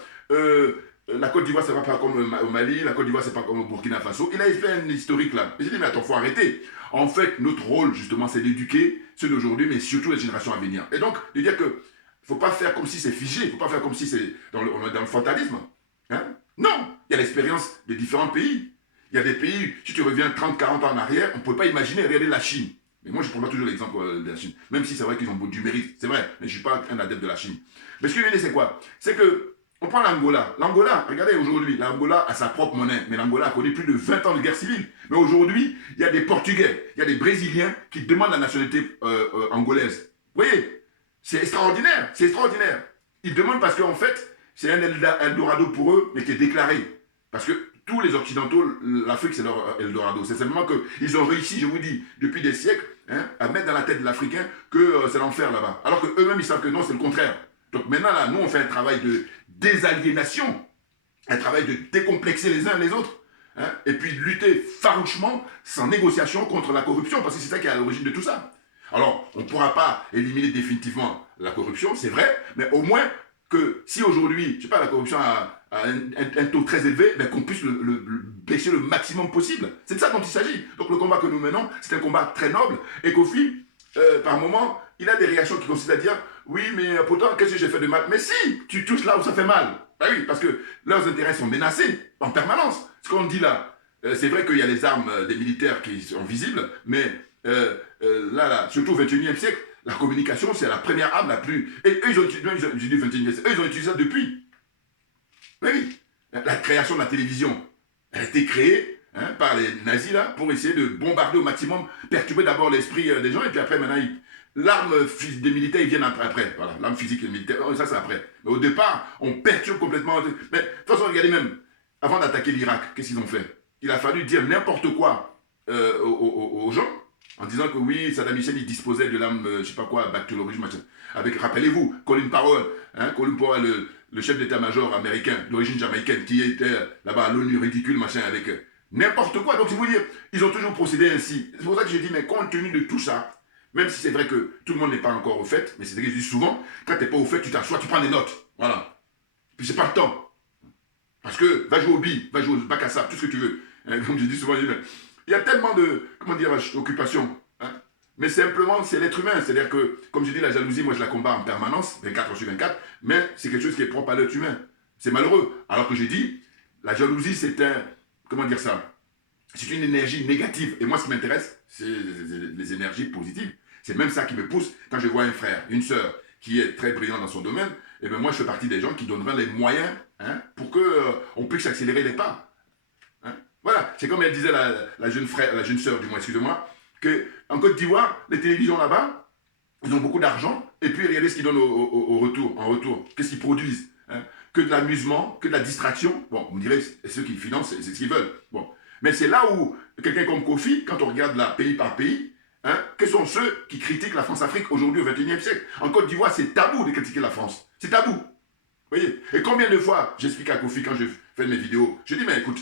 la Côte d'Ivoire, c'est pas comme au Mali, la Côte d'Ivoire, c'est pas comme au Burkina Faso. Il a fait un historique là. Et j'ai dit, mais attends, faut arrêter. En fait, notre rôle, justement, c'est d'éduquer ceux d'aujourd'hui, mais surtout les générations à venir. Et donc, de dire que faut pas faire comme si c'est figé, faut pas faire comme si c'est dans le fatalisme. Hein? Non, il y a l'expérience des différents pays. Il y a des pays, si tu reviens 30, 40 ans en arrière, on ne pouvait pas imaginer, regarder la Chine. Mais moi, je prends pas toujours l'exemple de la Chine. Même si c'est vrai qu'ils ont du mérite, c'est vrai, mais je ne suis pas un adepte de la Chine. Mais ce que je veux dire, c'est quoi? C'est que, on prend l'Angola. L'Angola, regardez aujourd'hui, l'Angola a sa propre monnaie, mais l'Angola a connu plus de 20 ans de guerre civile. Mais aujourd'hui, il y a des Portugais, il y a des Brésiliens qui demandent la nationalité angolaise. Vous voyez? C'est extraordinaire, c'est extraordinaire. Ils demandent parce qu'en fait, c'est un Eldorado pour eux, mais qui est déclaré. Parce que tous les Occidentaux, l'Afrique, c'est leur Eldorado. C'est simplement qu'ils ont réussi, je vous dis, depuis des siècles, hein, à mettre dans la tête de l'Africain que c'est l'enfer là-bas. Alors qu'eux-mêmes, ils savent que non, c'est le contraire. Donc maintenant, là, nous, on fait un travail de désaliénation, un travail de décomplexer les uns les autres, hein, et puis de lutter farouchement, sans négociation, contre la corruption, parce que c'est ça qui est à l'origine de tout ça. Alors, on ne pourra pas éliminer définitivement la corruption, c'est vrai, mais au moins que si aujourd'hui, je ne sais pas, la corruption a un taux très élevé, ben qu'on puisse le baisser le maximum possible. C'est de ça dont il s'agit. Donc le combat que nous menons, c'est un combat très noble, et Kofi, par moment, il a des réactions qui consistent à dire « Oui, mais pourtant, qu'est-ce que j'ai fait de mal ?» Mais si, tu touches là où ça fait mal. Ben oui, parce que leurs intérêts sont menacés en permanence. Ce qu'on dit là, c'est vrai qu'il y a les armes des militaires qui sont visibles, mais là, surtout au XXIe siècle, la communication, c'est la première arme la plus... Et eux, ils ont utilisé, j'ai dit 21e siècle, eux, ils ont utilisé ça depuis. Mais oui, la création de la télévision, elle a été créée par les nazis là, pour essayer de bombarder au maximum, perturber d'abord l'esprit des gens, et puis après, maintenant, l'arme des militaires, ils viennent après. Voilà, l'arme physique des militaires, ça c'est après. Mais au départ, on perturbe complètement. Mais de toute façon, regardez même, avant d'attaquer l'Irak, qu'est-ce qu'ils ont fait? Il a fallu dire n'importe quoi aux gens, en disant que oui, Saddam Hussein, il disposait de l'arme, je sais pas quoi, bactériologie, machin. Avec, rappelez-vous, Colin Powell, le chef d'état-major américain d'origine jamaïcaine, qui était là-bas à l'ONU, ridicule, machin, avec n'importe quoi. Donc, je vous dire, ils ont toujours procédé ainsi. C'est pour ça que j'ai dit, mais compte tenu de tout ça, même si c'est vrai que tout le monde n'est pas encore au fait, mais c'est ce que je dis souvent, quand tu n'es pas au fait, tu t'assois, tu prends des notes. Voilà. Puis c'est pas le temps. Parce que, va jouer au billes, va jouer au bac à sable, tout ce que tu veux. Comme je dis souvent, il y a tellement de, comment dire, d'occupations. Mais simplement, c'est l'être humain. C'est-à-dire que, comme je dis, la jalousie, moi, je la combats en permanence, 24 heures sur 24, mais c'est quelque chose qui est propre à l'être humain. C'est malheureux. Alors que j'ai dit, la jalousie, c'est un, comment dire ça? C'est une énergie négative. Et moi, ce qui m'intéresse, c'est les énergies positives. C'est même ça qui me pousse quand je vois un frère, une sœur, qui est très brillant dans son domaine. Et bien moi, je fais partie des gens qui donneraient les moyens pour qu'on puisse accélérer les pas. Voilà. C'est comme elle disait, la jeune sœur, du moins, excusez-moi, qu'en Côte d'Ivoire, les télévisions là-bas, Ils ont beaucoup d'argent, et puis regardez ce qu'ils donnent au retour, en retour. Qu'est-ce qu'ils produisent, hein? Que de l'amusement, que de la distraction. Bon, vous me direz, ceux qui financent, c'est ce qu'ils veulent. Bon. Mais c'est là où quelqu'un comme Kofi, quand on regarde là, pays par pays, hein, quels sont ceux qui critiquent la France-Afrique aujourd'hui au XXIe siècle? En Côte d'Ivoire, c'est tabou de critiquer la France. C'est tabou. Vous voyez? Et combien de fois j'explique à Kofi quand je fais mes vidéos, je dis, mais écoute,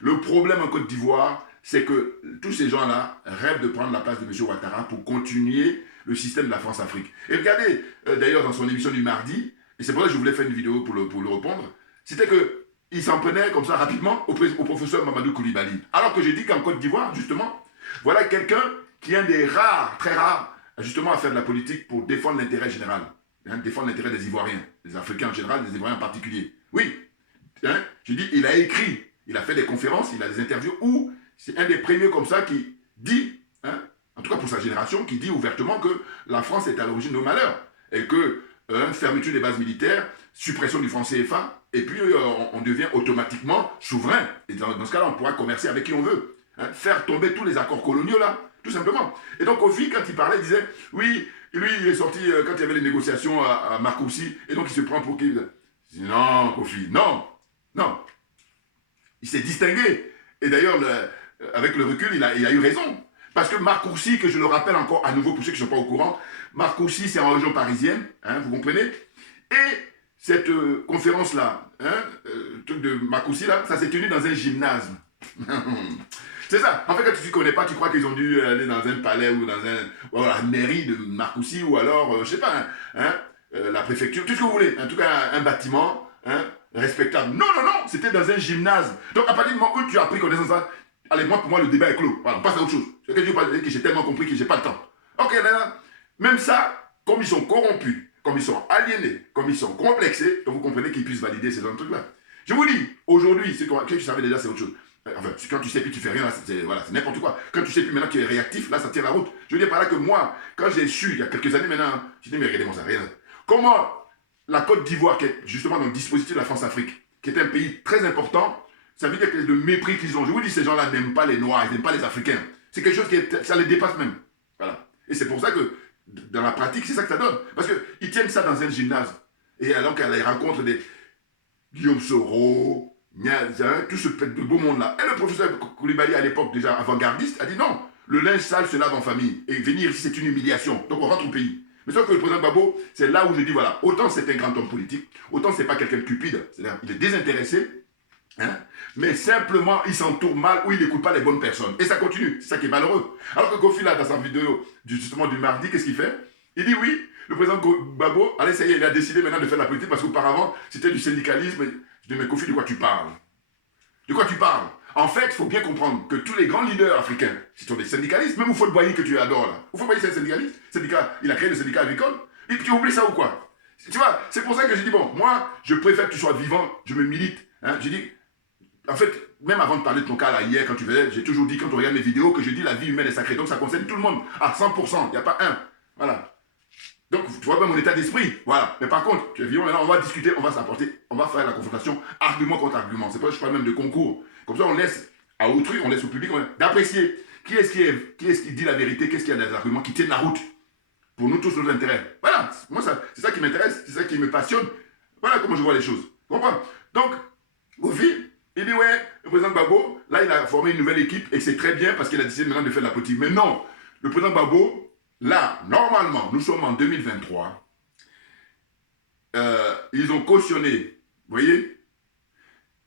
le problème en Côte d'Ivoire, c'est que tous ces gens-là rêvent de prendre la place de M. Ouattara pour continuer le système de la France-Afrique. Et regardez, d'ailleurs, dans son émission du mardi, et c'est pour ça que je voulais faire une vidéo pour le répondre, c'était qu'il s'en prenait comme ça rapidement au professeur Mamadou Koulibaly. Alors que j'ai dit qu'en Côte d'Ivoire, justement, voilà quelqu'un qui est un des rares, très rares, justement, à faire de la politique pour défendre l'intérêt général. Hein, défendre l'intérêt des Ivoiriens, des Africains en général, des Ivoiriens en particulier. Oui, hein, j'ai dit, il a écrit, il a fait des conférences, il a des interviews où c'est un des premiers comme ça qui dit, hein, en tout cas pour sa génération, qui dit ouvertement que la France est à l'origine de nos malheurs. Et que fermeture des bases militaires, suppression du franc CFA, et puis on devient automatiquement souverain. Et dans ce cas-là, on pourra commercer avec qui on veut. Hein, faire tomber tous les accords coloniaux là, tout simplement. Et donc Kofi, quand il parlait, il disait, oui, lui, il est sorti quand il y avait les négociations à Marcoussis, et donc il se prend pour qui? Je dis, non, Kofi, non, non. Il s'est distingué. Et d'ailleurs, avec le recul, il a eu raison. Parce que Marcoussis, que je le rappelle encore à nouveau pour ceux qui ne sont pas au courant, Marcoussis, c'est en région parisienne, hein, vous comprenez? Et cette conférence-là, hein, truc de Marcoussis, là, ça s'est tenu dans un gymnase. C'est ça. En fait, quand tu ne connais pas, tu crois qu'ils ont dû aller dans un palais ou dans la mairie de Marcoussis ou alors, je sais pas, hein, la préfecture, tout ce que vous voulez. En tout cas, un bâtiment, hein, respectable. Non, non, non, c'était dans un gymnase. Donc, à partir du moment où tu as pris connaissance de ça, allez, pour moi, le débat est clos. Voilà, on passe à autre chose. C'est que j'ai tellement compris que j'ai pas le temps. Ok, là, même ça, comme ils sont corrompus, comme ils sont aliénés, comme ils sont complexés, donc vous comprenez qu'ils puissent valider ces autres trucs-là. Je vous dis, aujourd'hui, ce que tu savais déjà, c'est autre chose. Enfin, quand tu sais plus, tu fais rien, là, c'est voilà, n'importe quoi. Quand tu sais plus, maintenant tu es réactif, là, ça tient la route. Je veux dire par là que moi, quand j'ai su, il y a quelques années maintenant, je dis, mais regardez-moi ça, rien. Comment la Côte d'Ivoire, qui est justement dans le dispositif de la France-Afrique, qui est un pays très important, ça veut dire que le mépris qu'ils ont. Je vous dis, ces gens-là n'aiment pas les Noirs, ils n'aiment pas les Africains. C'est quelque chose ça les dépasse même. Voilà. Et c'est pour ça que, dans la pratique, c'est ça que ça donne. Parce qu'ils tiennent ça dans un gymnase. Et alors qu'elle rencontre des Guillaume Soro, tout ce beau monde-là. Et le professeur Koulibaly, à l'époque déjà avant-gardiste, a dit non, le linge sale se lave en famille. Et venir ici, c'est une humiliation. Donc on rentre au pays. Mais sauf que le président Gbagbo, c'est là où je dis, voilà, autant c'est un grand homme politique, autant c'est pas quelqu'un de cupide, c'est-à-dire il est désintéressé, hein, mais simplement il s'entoure mal ou il n'écoute pas les bonnes personnes. Et ça continue, c'est ça qui est malheureux. Alors que Kofi, là, dans sa vidéo justement du mardi, qu'est-ce qu'il fait? Il dit oui, le président Gbagbo, allez, ça y est, il a décidé maintenant de faire de la politique parce qu'auparavant, c'était du syndicalisme. Je dis, mais Kofi, de quoi tu parles? De quoi tu parles? En fait, il faut bien comprendre que tous les grands leaders africains, ce sont des syndicalistes, même Oufol Boigny que tu adores là. Oufol Boigny, c'est un syndicaliste. Il a créé le syndicat agricole. Et tu oublies ça ou quoi? Tu vois, c'est pour ça que je dis, bon, moi, je préfère que tu sois vivant, je me milite. Hein, je dis, en fait, même avant de parler de ton cas là, hier, quand tu faisais, j'ai toujours dit, quand on regarde mes vidéos, que je dis la vie humaine est sacrée. Donc ça concerne tout le monde, à 100%, il n'y a pas un. Voilà. Donc, tu vois bien mon état d'esprit. Voilà. Mais par contre, tu es vivant, maintenant, on va discuter, on va s'apporter, on va faire la confrontation argument contre argument. C'est pas, je parle même de concours. Comme ça, on laisse à autrui, on laisse au public d'apprécier qui est-ce qui dit la vérité, qu'est-ce qu'il y a des arguments qui tiennent la route pour nous tous nos intérêts. Voilà. Moi, c'est ça qui m'intéresse, c'est ça qui me passionne. Voilà comment je vois les choses. Tu comprends? Donc, Kofi, il dit, ouais, le président Gbagbo, là, il a formé une nouvelle équipe et c'est très bien parce qu'il a décidé maintenant de faire de la politique. Mais non, le président Gbagbo, là, normalement, nous sommes en 2023. Ils ont cautionné, vous voyez,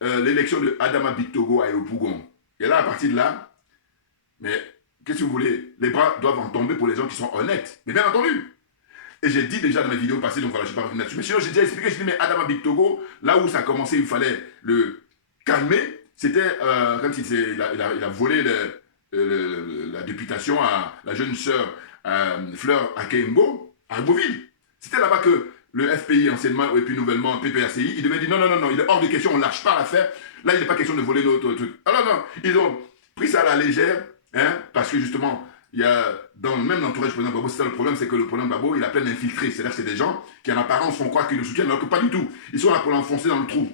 l'élection de Adama Bictogo à Yopougon. Et là, à partir de là, mais qu'est-ce que vous voulez? Les bras doivent en tomber pour les gens qui sont honnêtes. Mais bien entendu. Et j'ai dit déjà dans mes vidéos passées, donc voilà, je ne vais pas revenir là-dessus. Mais sinon, j'ai déjà expliqué, je dis, mais Adama Bictogo, là où ça a commencé, il fallait le calmer. C'était quand il a volé la députation à la jeune sœur Fleur Akembo, à Beauville. C'était là-bas que le FPI, anciennement, et puis nouvellement PPACI, il devait dire non, non, non, non, il est hors de question, on ne lâche pas l'affaire. Là, il n'est pas question de voler notre truc. Alors non, ils ont pris ça à la légère, hein, parce que justement, il y a, même l'entourage du président Gbagbo, c'est ça le problème, c'est que le président Gbagbo, il a plein d'infiltrés. C'est-à-dire que c'est des gens qui, en apparence, font croire qu'ils le soutiennent, alors que pas du tout. Ils sont là pour l'enfoncer dans le trou.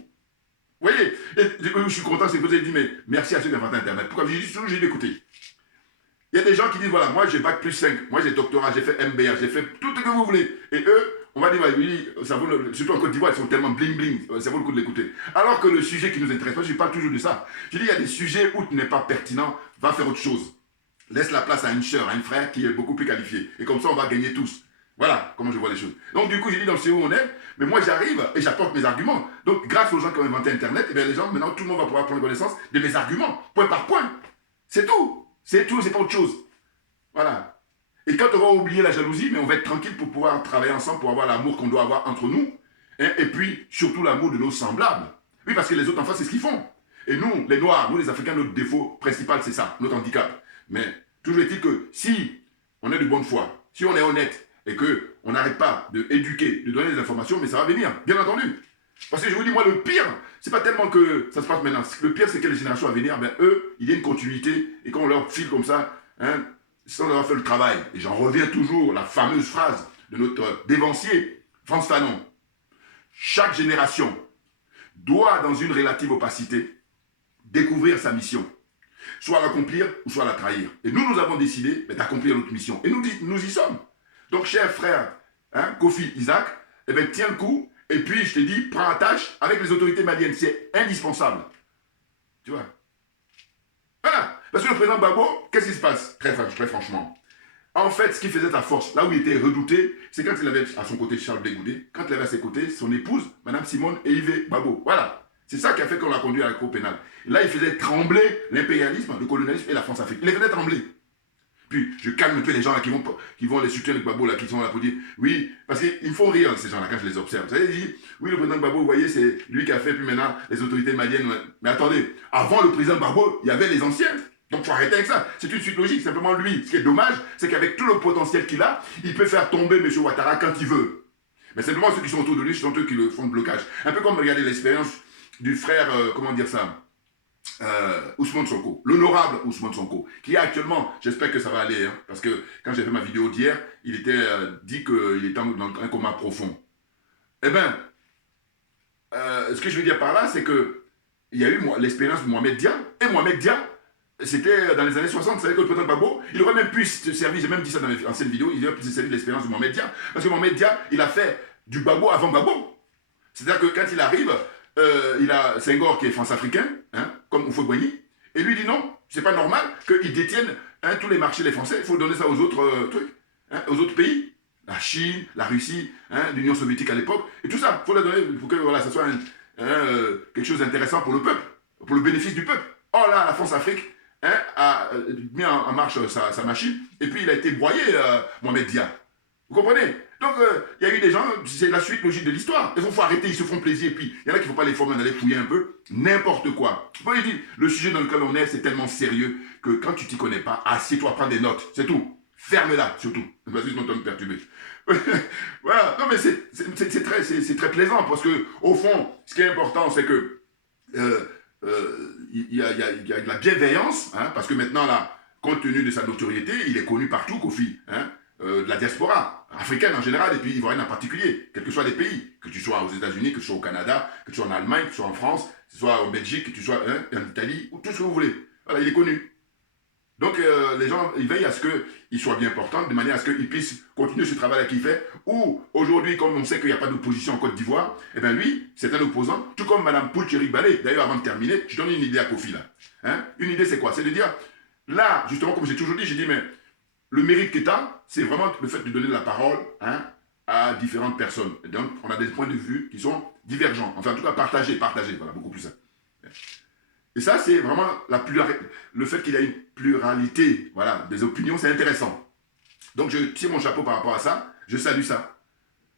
Vous voyez? Et je suis content, c'est que vous avez dit, mais merci à ceux qui ont inventé Internet. Pourquoi? J'ai dit, écoutez, Il y a des gens qui disent, voilà, moi j'ai bac plus 5, moi j'ai doctorat, j'ai fait MBA, j'ai fait tout ce que vous voulez. Et eux, on va dire, bah, oui, ça vaut surtout en Côte d'Ivoire, ils sont tellement bling bling, ça vaut le coup de l'écouter. Alors que le sujet qui nous intéresse, moi je parle toujours de ça. Je dis, il y a des sujets où tu n'es pas pertinent, va faire autre chose. Laisse la place à une sœur, à un frère qui est beaucoup plus qualifié. Et comme ça, on va gagner tous. Voilà comment je vois les choses. Donc du coup, j'ai dit dans le CEO où on est, mais moi j'arrive et j'apporte mes arguments. Donc grâce aux gens qui ont inventé Internet, eh bien, les gens, maintenant tout le monde va pouvoir prendre connaissance de mes arguments, point par point. C'est tout. C'est tout, c'est pas autre chose. Voilà. Et quand on va oublier la jalousie, mais on va être tranquille pour pouvoir travailler ensemble, pour avoir l'amour qu'on doit avoir entre nous. Hein, et puis, surtout l'amour de nos semblables. Oui, parce que les autres en face, c'est ce qu'ils font. Et nous, les Noirs, nous les Africains, notre défaut principal, c'est ça, notre handicap. Mais toujours est-il que si on est de bonne foi, si on est honnête, et qu'on n'arrête pas d'éduquer, de donner des informations, mais ça va venir, bien entendu. Parce que je vous dis, moi, le pire, c'est pas tellement que ça se passe maintenant. Le pire, c'est que les générations à venir, ben, eux, il y a une continuité, et quand on leur file comme ça, hein, sans avoir fait le travail. Et j'en reviens toujours à la fameuse phrase de notre dévancier, Frantz Fanon. Chaque génération doit, dans une relative opacité, découvrir sa mission. Soit l'accomplir ou soit la trahir. Et nous, nous avons décidé d'accomplir notre mission. Et nous y sommes. Donc, cher frère, hein, Kofi Isaac, eh bien, tiens le coup. Et puis, je te dis, prends la tâche avec les autorités maliennes. C'est indispensable. Tu vois. Voilà. Parce que le président Gbagbo, qu'est-ce qui se passe très franchement. En fait, ce qui faisait sa force, là où il était redouté, c'est quand il avait à son côté Charles Dégoudé, quand il avait à ses côtés son épouse, Madame Simone et Yves Gbagbo. Voilà. C'est ça qui a fait qu'on l'a conduit à la cour pénale. Et là, il faisait trembler l'impérialisme, le colonialisme et la France-Afrique. Il les faisait trembler. Puis, je calme un peu les gens là qui vont les soutenir le Gbagbo, là, qui sont là pour dire, oui, parce qu'ils me font rire, ces gens-là, quand je les observe. Vous savez, ils disent, oui, le président Gbagbo, vous voyez, c'est lui qui a fait, puis maintenant, les autorités maliennes. Mais attendez, avant le président Gbagbo, il y avait les anciens. Donc, il faut arrêter avec ça. C'est une suite logique. Simplement, lui, ce qui est dommage, c'est qu'avec tout le potentiel qu'il a, il peut faire tomber M. Ouattara quand il veut. Mais simplement, ceux qui sont autour de lui, ce sont eux qui le font de blocage. Un peu comme, regardez l'expérience du frère, comment dire ça, Ousmane Sonko, l'honorable Ousmane Sonko, qui est actuellement, j'espère que ça va aller, hein, parce que quand j'ai fait ma vidéo d'hier, il était dit qu'il était dans un coma profond. Eh bien, ce que je veux dire par là, c'est que il y a eu l'expérience de Mohamed Dia, et Mohamed Dia, c'était dans les années 60, vous savez que le président Gbagbo, il aurait même pu se servir, j'ai même dit ça dans mes anciennes vidéos, il aurait pu se servir de l'expérience de Mohamed Dia, parce que Mohamed Dia, il a fait du Gbagbo avant Gbagbo. C'est-à-dire que quand il arrive, il a Senghor qui est France-africain, hein, comme Houphouët-Boigny, et lui dit non, c'est pas normal qu'ils détiennent hein, tous les marchés des Français, il faut donner ça aux autres trucs, hein, aux autres pays, la Chine, la Russie, hein, l'Union soviétique à l'époque, et tout ça, il faut le donner pour que voilà, ça soit quelque chose d'intéressant pour le peuple, pour le bénéfice du peuple. Or là, la France-Afrique hein, a mis en marche sa machine, et puis il a été broyé, Mohamed Dia. Vous comprenez? Donc, il y a eu des gens, c'est la suite logique de l'histoire. Il faut arrêter, ils se font plaisir. Puis, il y en a qui ne font pas les formes d'aller fouiller un peu. N'importe quoi. Moi, je dis, le sujet dans lequel on est, c'est tellement sérieux que quand tu t'y connais pas, assieds-toi, prends des notes. C'est tout. Ferme-la, surtout. Parce que sinon, tu vas me perturber. Voilà. Non, mais c'est très plaisant parce que, au fond, ce qui est important, c'est que il y a de la bienveillance, hein, parce que maintenant, là, compte tenu de sa notoriété, il est connu partout, Kofi. Hein, de la diaspora africaine en général et puis ivoirienne en particulier, quels que soient les pays, que tu sois aux États-Unis, que tu sois au Canada, que tu sois en Allemagne, que tu sois en France, que tu sois en Belgique, que tu sois en Italie, ou tout ce que vous voulez. Voilà, il est connu. Donc les gens, ils veillent à ce qu'il soit bien portant, de manière à ce qu'il puisse continuer ce travail qu'il fait, ou aujourd'hui, comme on sait qu'il n'y a pas d'opposition en Côte d'Ivoire, eh bien lui, c'est un opposant, tout comme Mme Poulcherik Balé. D'ailleurs, avant de terminer, je donne une idée à Kofi là. Hein? Une idée, c'est quoi? C'est de dire, là, justement, comme j'ai toujours dit, j'ai dit, mais le mérite que tu as, c'est vraiment le fait de donner la parole hein, à différentes personnes. Et donc, on a des points de vue qui sont divergents. Enfin, en tout cas, partagés, voilà, beaucoup plus simple. Et ça, c'est vraiment le fait qu'il y a une pluralité voilà, des opinions, c'est intéressant. Donc, je tire mon chapeau par rapport à ça, je salue ça.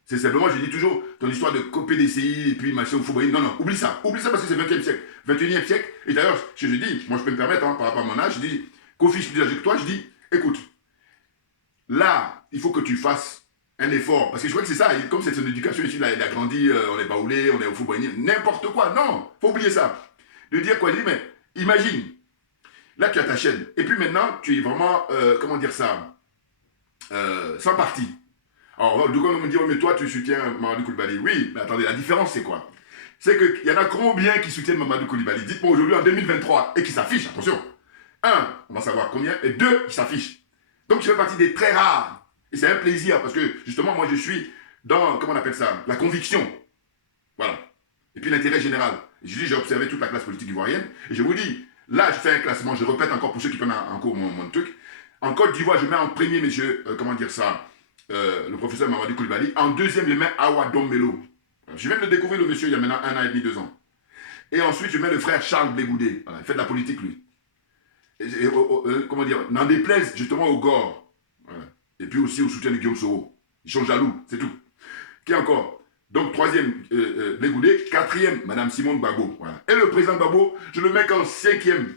C'est simplement, je dis toujours, ton histoire de copier des CI et puis machin, non, oublie ça parce que c'est 20e siècle. 21e siècle, et d'ailleurs, je dis, moi je peux me permettre, hein, par rapport à mon âge, je dis, Kofi, je suis plus âgé que toi, je dis, écoute, là, il faut que tu fasses un effort. Parce que je crois que c'est ça, comme c'est son éducation ici, là, il a grandi, on est baoulé, on est au Houphouët-Boigny, n'importe quoi. Non, faut oublier ça. De dire quoi, je dis, mais imagine, là tu as ta chaîne, et puis maintenant, tu es vraiment, comment dire ça, sans parti. Alors, du coup, on me dit, oh, mais toi, tu soutiens Mamadou Coulibaly. Oui, mais attendez, la différence, c'est quoi? C'est qu'il y en a combien qui soutiennent Mamadou Coulibaly? Dites-moi aujourd'hui, en 2023, et qui s'affichent, attention. Un, on va savoir combien, et deux, il s'affiche. Donc, je fais partie des très rares. Et c'est un plaisir, parce que, justement, moi, je suis dans, comment on appelle ça, la conviction. Voilà. Et puis l'intérêt général. Je dis, j'ai observé toute la classe politique ivoirienne, et je vous dis, là, je fais un classement, je répète encore pour ceux qui prennent en cours mon truc. En Côte d'Ivoire, je mets en premier, monsieur, comment dire ça, le professeur Mamadou Koulibaly. En deuxième, je mets Awa Dombelo. Je viens de découvrir le monsieur il y a maintenant 1 an et demi, 2 ans. Et ensuite, je mets le frère Charles Bégoudé. Voilà, il fait de la politique, lui. Comment dire, n'en déplaise justement au Gore. Voilà. Et puis aussi au soutien de Guillaume Soro. Ils sont jaloux, c'est tout. Qui encore? Donc, troisième, Bégoudé. Quatrième, Madame Simone Gbagbo. Voilà. Et le président Gbagbo, je le mets qu'en cinquième.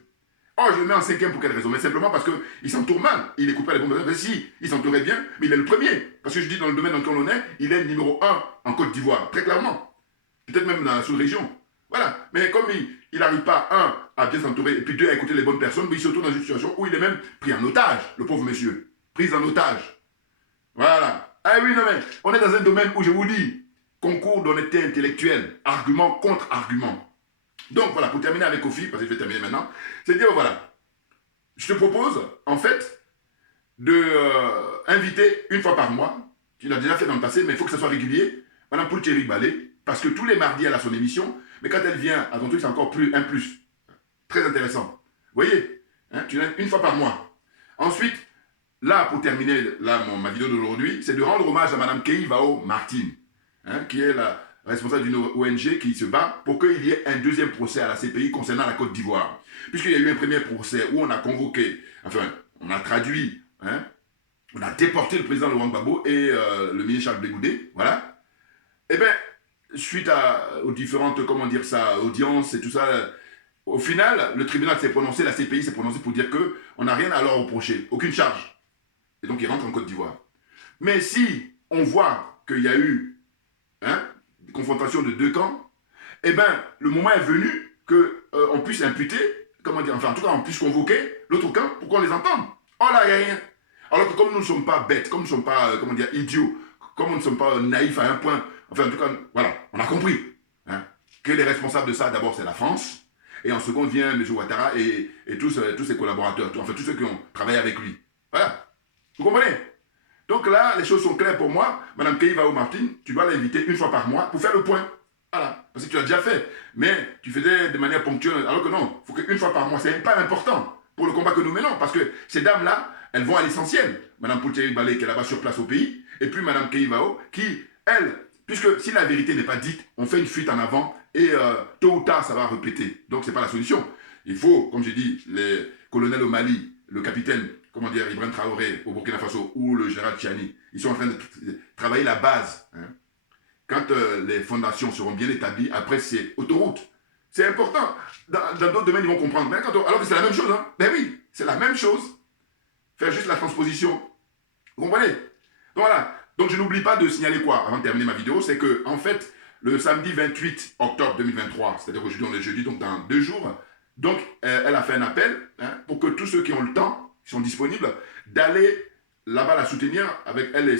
Oh, je le mets en cinquième pour quelle raison? Mais simplement parce qu'il s'entoure mal. Il n'écoute pas les bons raisons. Si, il s'entourait bien, mais il est le premier. Parce que je dis, dans le domaine dans lequel on est, il est le numéro 1 en Côte d'Ivoire, très clairement. Peut-être même dans la sous-région. Voilà. Mais comme il n'arrive pas, un, à bien s'entourer, et puis deux, à écouter les bonnes personnes, mais il se retrouve dans une situation où il est même pris en otage, le pauvre monsieur. Pris en otage. Voilà. Ah oui, non mais, on est dans un domaine où je vous dis, concours d'honnêteté intellectuelle, argument contre argument. Donc voilà, pour terminer avec Kofi, parce que je vais terminer maintenant, c'est de dire, voilà, je te propose, en fait, de inviter une fois par mois, tu l'as déjà fait dans le passé, mais il faut que ça soit régulier, Madame Poulteri Balé, parce que tous les mardis, elle a son émission, mais quand elle vient à ton truc, c'est encore plus, un plus. Très intéressant. Vous voyez, hein, tu l'as une fois par mois. Ensuite, là, pour terminer ma vidéo d'aujourd'hui, c'est de rendre hommage à Madame Kei Vao Martin, hein, qui est la responsable d'une ONG qui se bat pour qu'il y ait un deuxième procès à la CPI concernant la Côte d'Ivoire. Puisqu'il y a eu un premier procès où on a convoqué, enfin, on a traduit, hein, on a déporté le président Laurent Gbagbo et le ministre Charles Bégoudé, voilà. Eh bien, suite aux différentes, comment dire ça, audiences et tout ça, au final, le tribunal s'est prononcé, la CPI s'est prononcée pour dire qu'on n'a rien à leur reprocher, aucune charge. Et donc, ils rentrent en Côte d'Ivoire. Mais si on voit qu'il y a eu, hein, des confrontations de deux camps, eh bien, le moment est venu qu'on puisse imputer, comment dire, enfin, en tout cas, on puisse convoquer l'autre camp pour qu'on les entende. Oh là, il n'y a rien. Alors que comme nous ne sommes pas bêtes, comme nous ne sommes pas, comment dire, idiots, comme nous ne sommes pas naïfs à un point, enfin, en tout cas, voilà, on a compris, hein, que les responsables de ça, d'abord, c'est la France, et en second vient M. Ouattara et tous ses collaborateurs, enfin, tous ceux qui ont travaillé avec lui. Voilà. Vous comprenez? Donc là, les choses sont claires pour moi. Madame Kei Vao Martin, tu dois l'inviter une fois par mois pour faire le point. Voilà. Parce que tu l'as déjà fait. Mais tu faisais de manière ponctuelle. Alors que non, il faut qu'une fois par mois. C'est pas important pour le combat que nous menons. Parce que ces dames-là, elles vont à l'essentiel. Madame Poulteri Balé, qui est là-bas sur place au pays. Et puis Madame Kei Vao, qui, elle, puisque si la vérité n'est pas dite, on fait une fuite en avant. Et tôt ou tard, ça va répéter. Donc, ce n'est pas la solution. Il faut, comme j'ai dit, les colonels au Mali, le capitaine, comment dire, Ibrahim Traoré au Burkina Faso ou le général Tchiani, ils sont en train de travailler la base. Hein. Quand les fondations seront bien établies, après c'est autoroute. C'est important. Dans d'autres domaines, ils vont comprendre. Mais alors que c'est la même chose. Hein. Ben oui, c'est la même chose. Faire juste la transposition. Vous comprenez? Donc voilà. Donc je n'oublie pas de signaler quoi, avant de terminer ma vidéo, c'est que en fait, le samedi 28 octobre 2023, c'est-à-dire aujourd'hui on est jeudi, donc dans 2 jours, donc elle a fait un appel, hein, pour que tous ceux qui ont le temps, qui sont disponibles, d'aller là-bas la soutenir avec elle et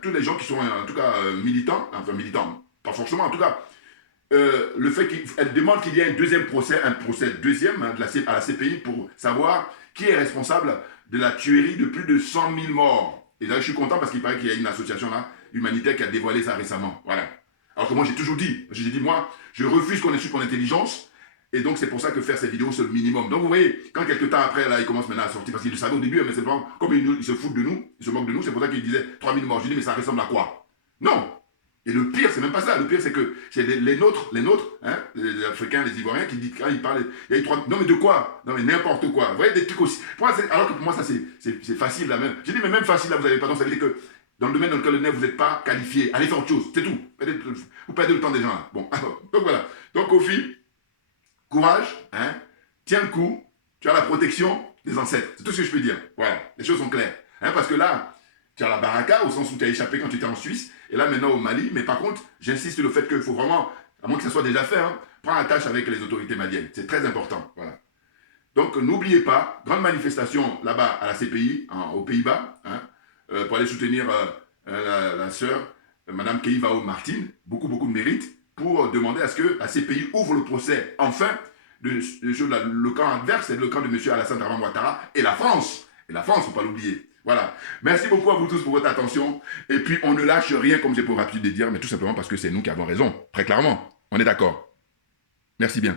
tous les gens qui sont en tout cas militants, enfin militants, pas forcément en tout cas, le fait qu'elle demande qu'il y ait un deuxième procès, deuxième hein, à la CPI pour savoir qui est responsable de la tuerie de plus de 100 000 morts. Et là je suis content parce qu'il paraît qu'il y a une association là, humanitaire qui a dévoilé ça récemment. Voilà. Alors que moi j'ai toujours dit, moi je refuse qu'on insulte mon intelligence. Et donc, c'est pour ça que faire ces vidéos, c'est le minimum. Donc, vous voyez, quand quelques temps après, là, il commence maintenant à sortir, parce qu'il le savait au début, mais c'est vraiment, comme il se fout de nous, il se moque de nous, c'est pour ça qu'il disait 3000 morts. Je dis, mais ça ressemble à quoi? Non. Et le pire, c'est même pas ça. Le pire, c'est que c'est les nôtres, hein, les Africains, les Ivoiriens, qui disent, quand ils parlent, il y a eu 3... Non, mais de quoi? Non, mais n'importe quoi. Vous voyez, des trucs aussi. Alors que pour moi, ça, c'est facile, là, même. J'ai dit, mais même facile, là, vous avez pardon, ça veut dire que dans le domaine dans lequel vous n'êtes pas qualifié. Allez faire autre chose, c'est tout. Vous perdez le temps des gens, là. Bon, alors, donc voilà. Donc, Kofi, courage, hein, tiens le coup, tu as la protection des ancêtres. C'est tout ce que je peux dire. Voilà, les choses sont claires. Hein, parce que là, tu as la baraka, au sens où tu as échappé quand tu étais en Suisse, et là maintenant au Mali. Mais par contre, j'insiste sur le fait qu'il faut vraiment, à moins que ça soit déjà fait, hein, prendre attache avec les autorités maliennes. C'est très important. Voilà. Donc n'oubliez pas, grande manifestation là-bas à la CPI, aux Pays-Bas, hein, pour aller soutenir la sœur, Madame Kei Vao Martin, beaucoup de mérite, pour demander à ce que la CPI ouvre le procès, enfin, le camp adverse, c'est le camp de M. Alassane Draman Ouattara et la France. Et la France, il ne faut pas l'oublier. Voilà. Merci beaucoup à vous tous pour votre attention. Et puis, on ne lâche rien, comme j'ai pour habitude de dire, mais tout simplement parce que c'est nous qui avons raison. Très clairement. On est d'accord. Merci bien.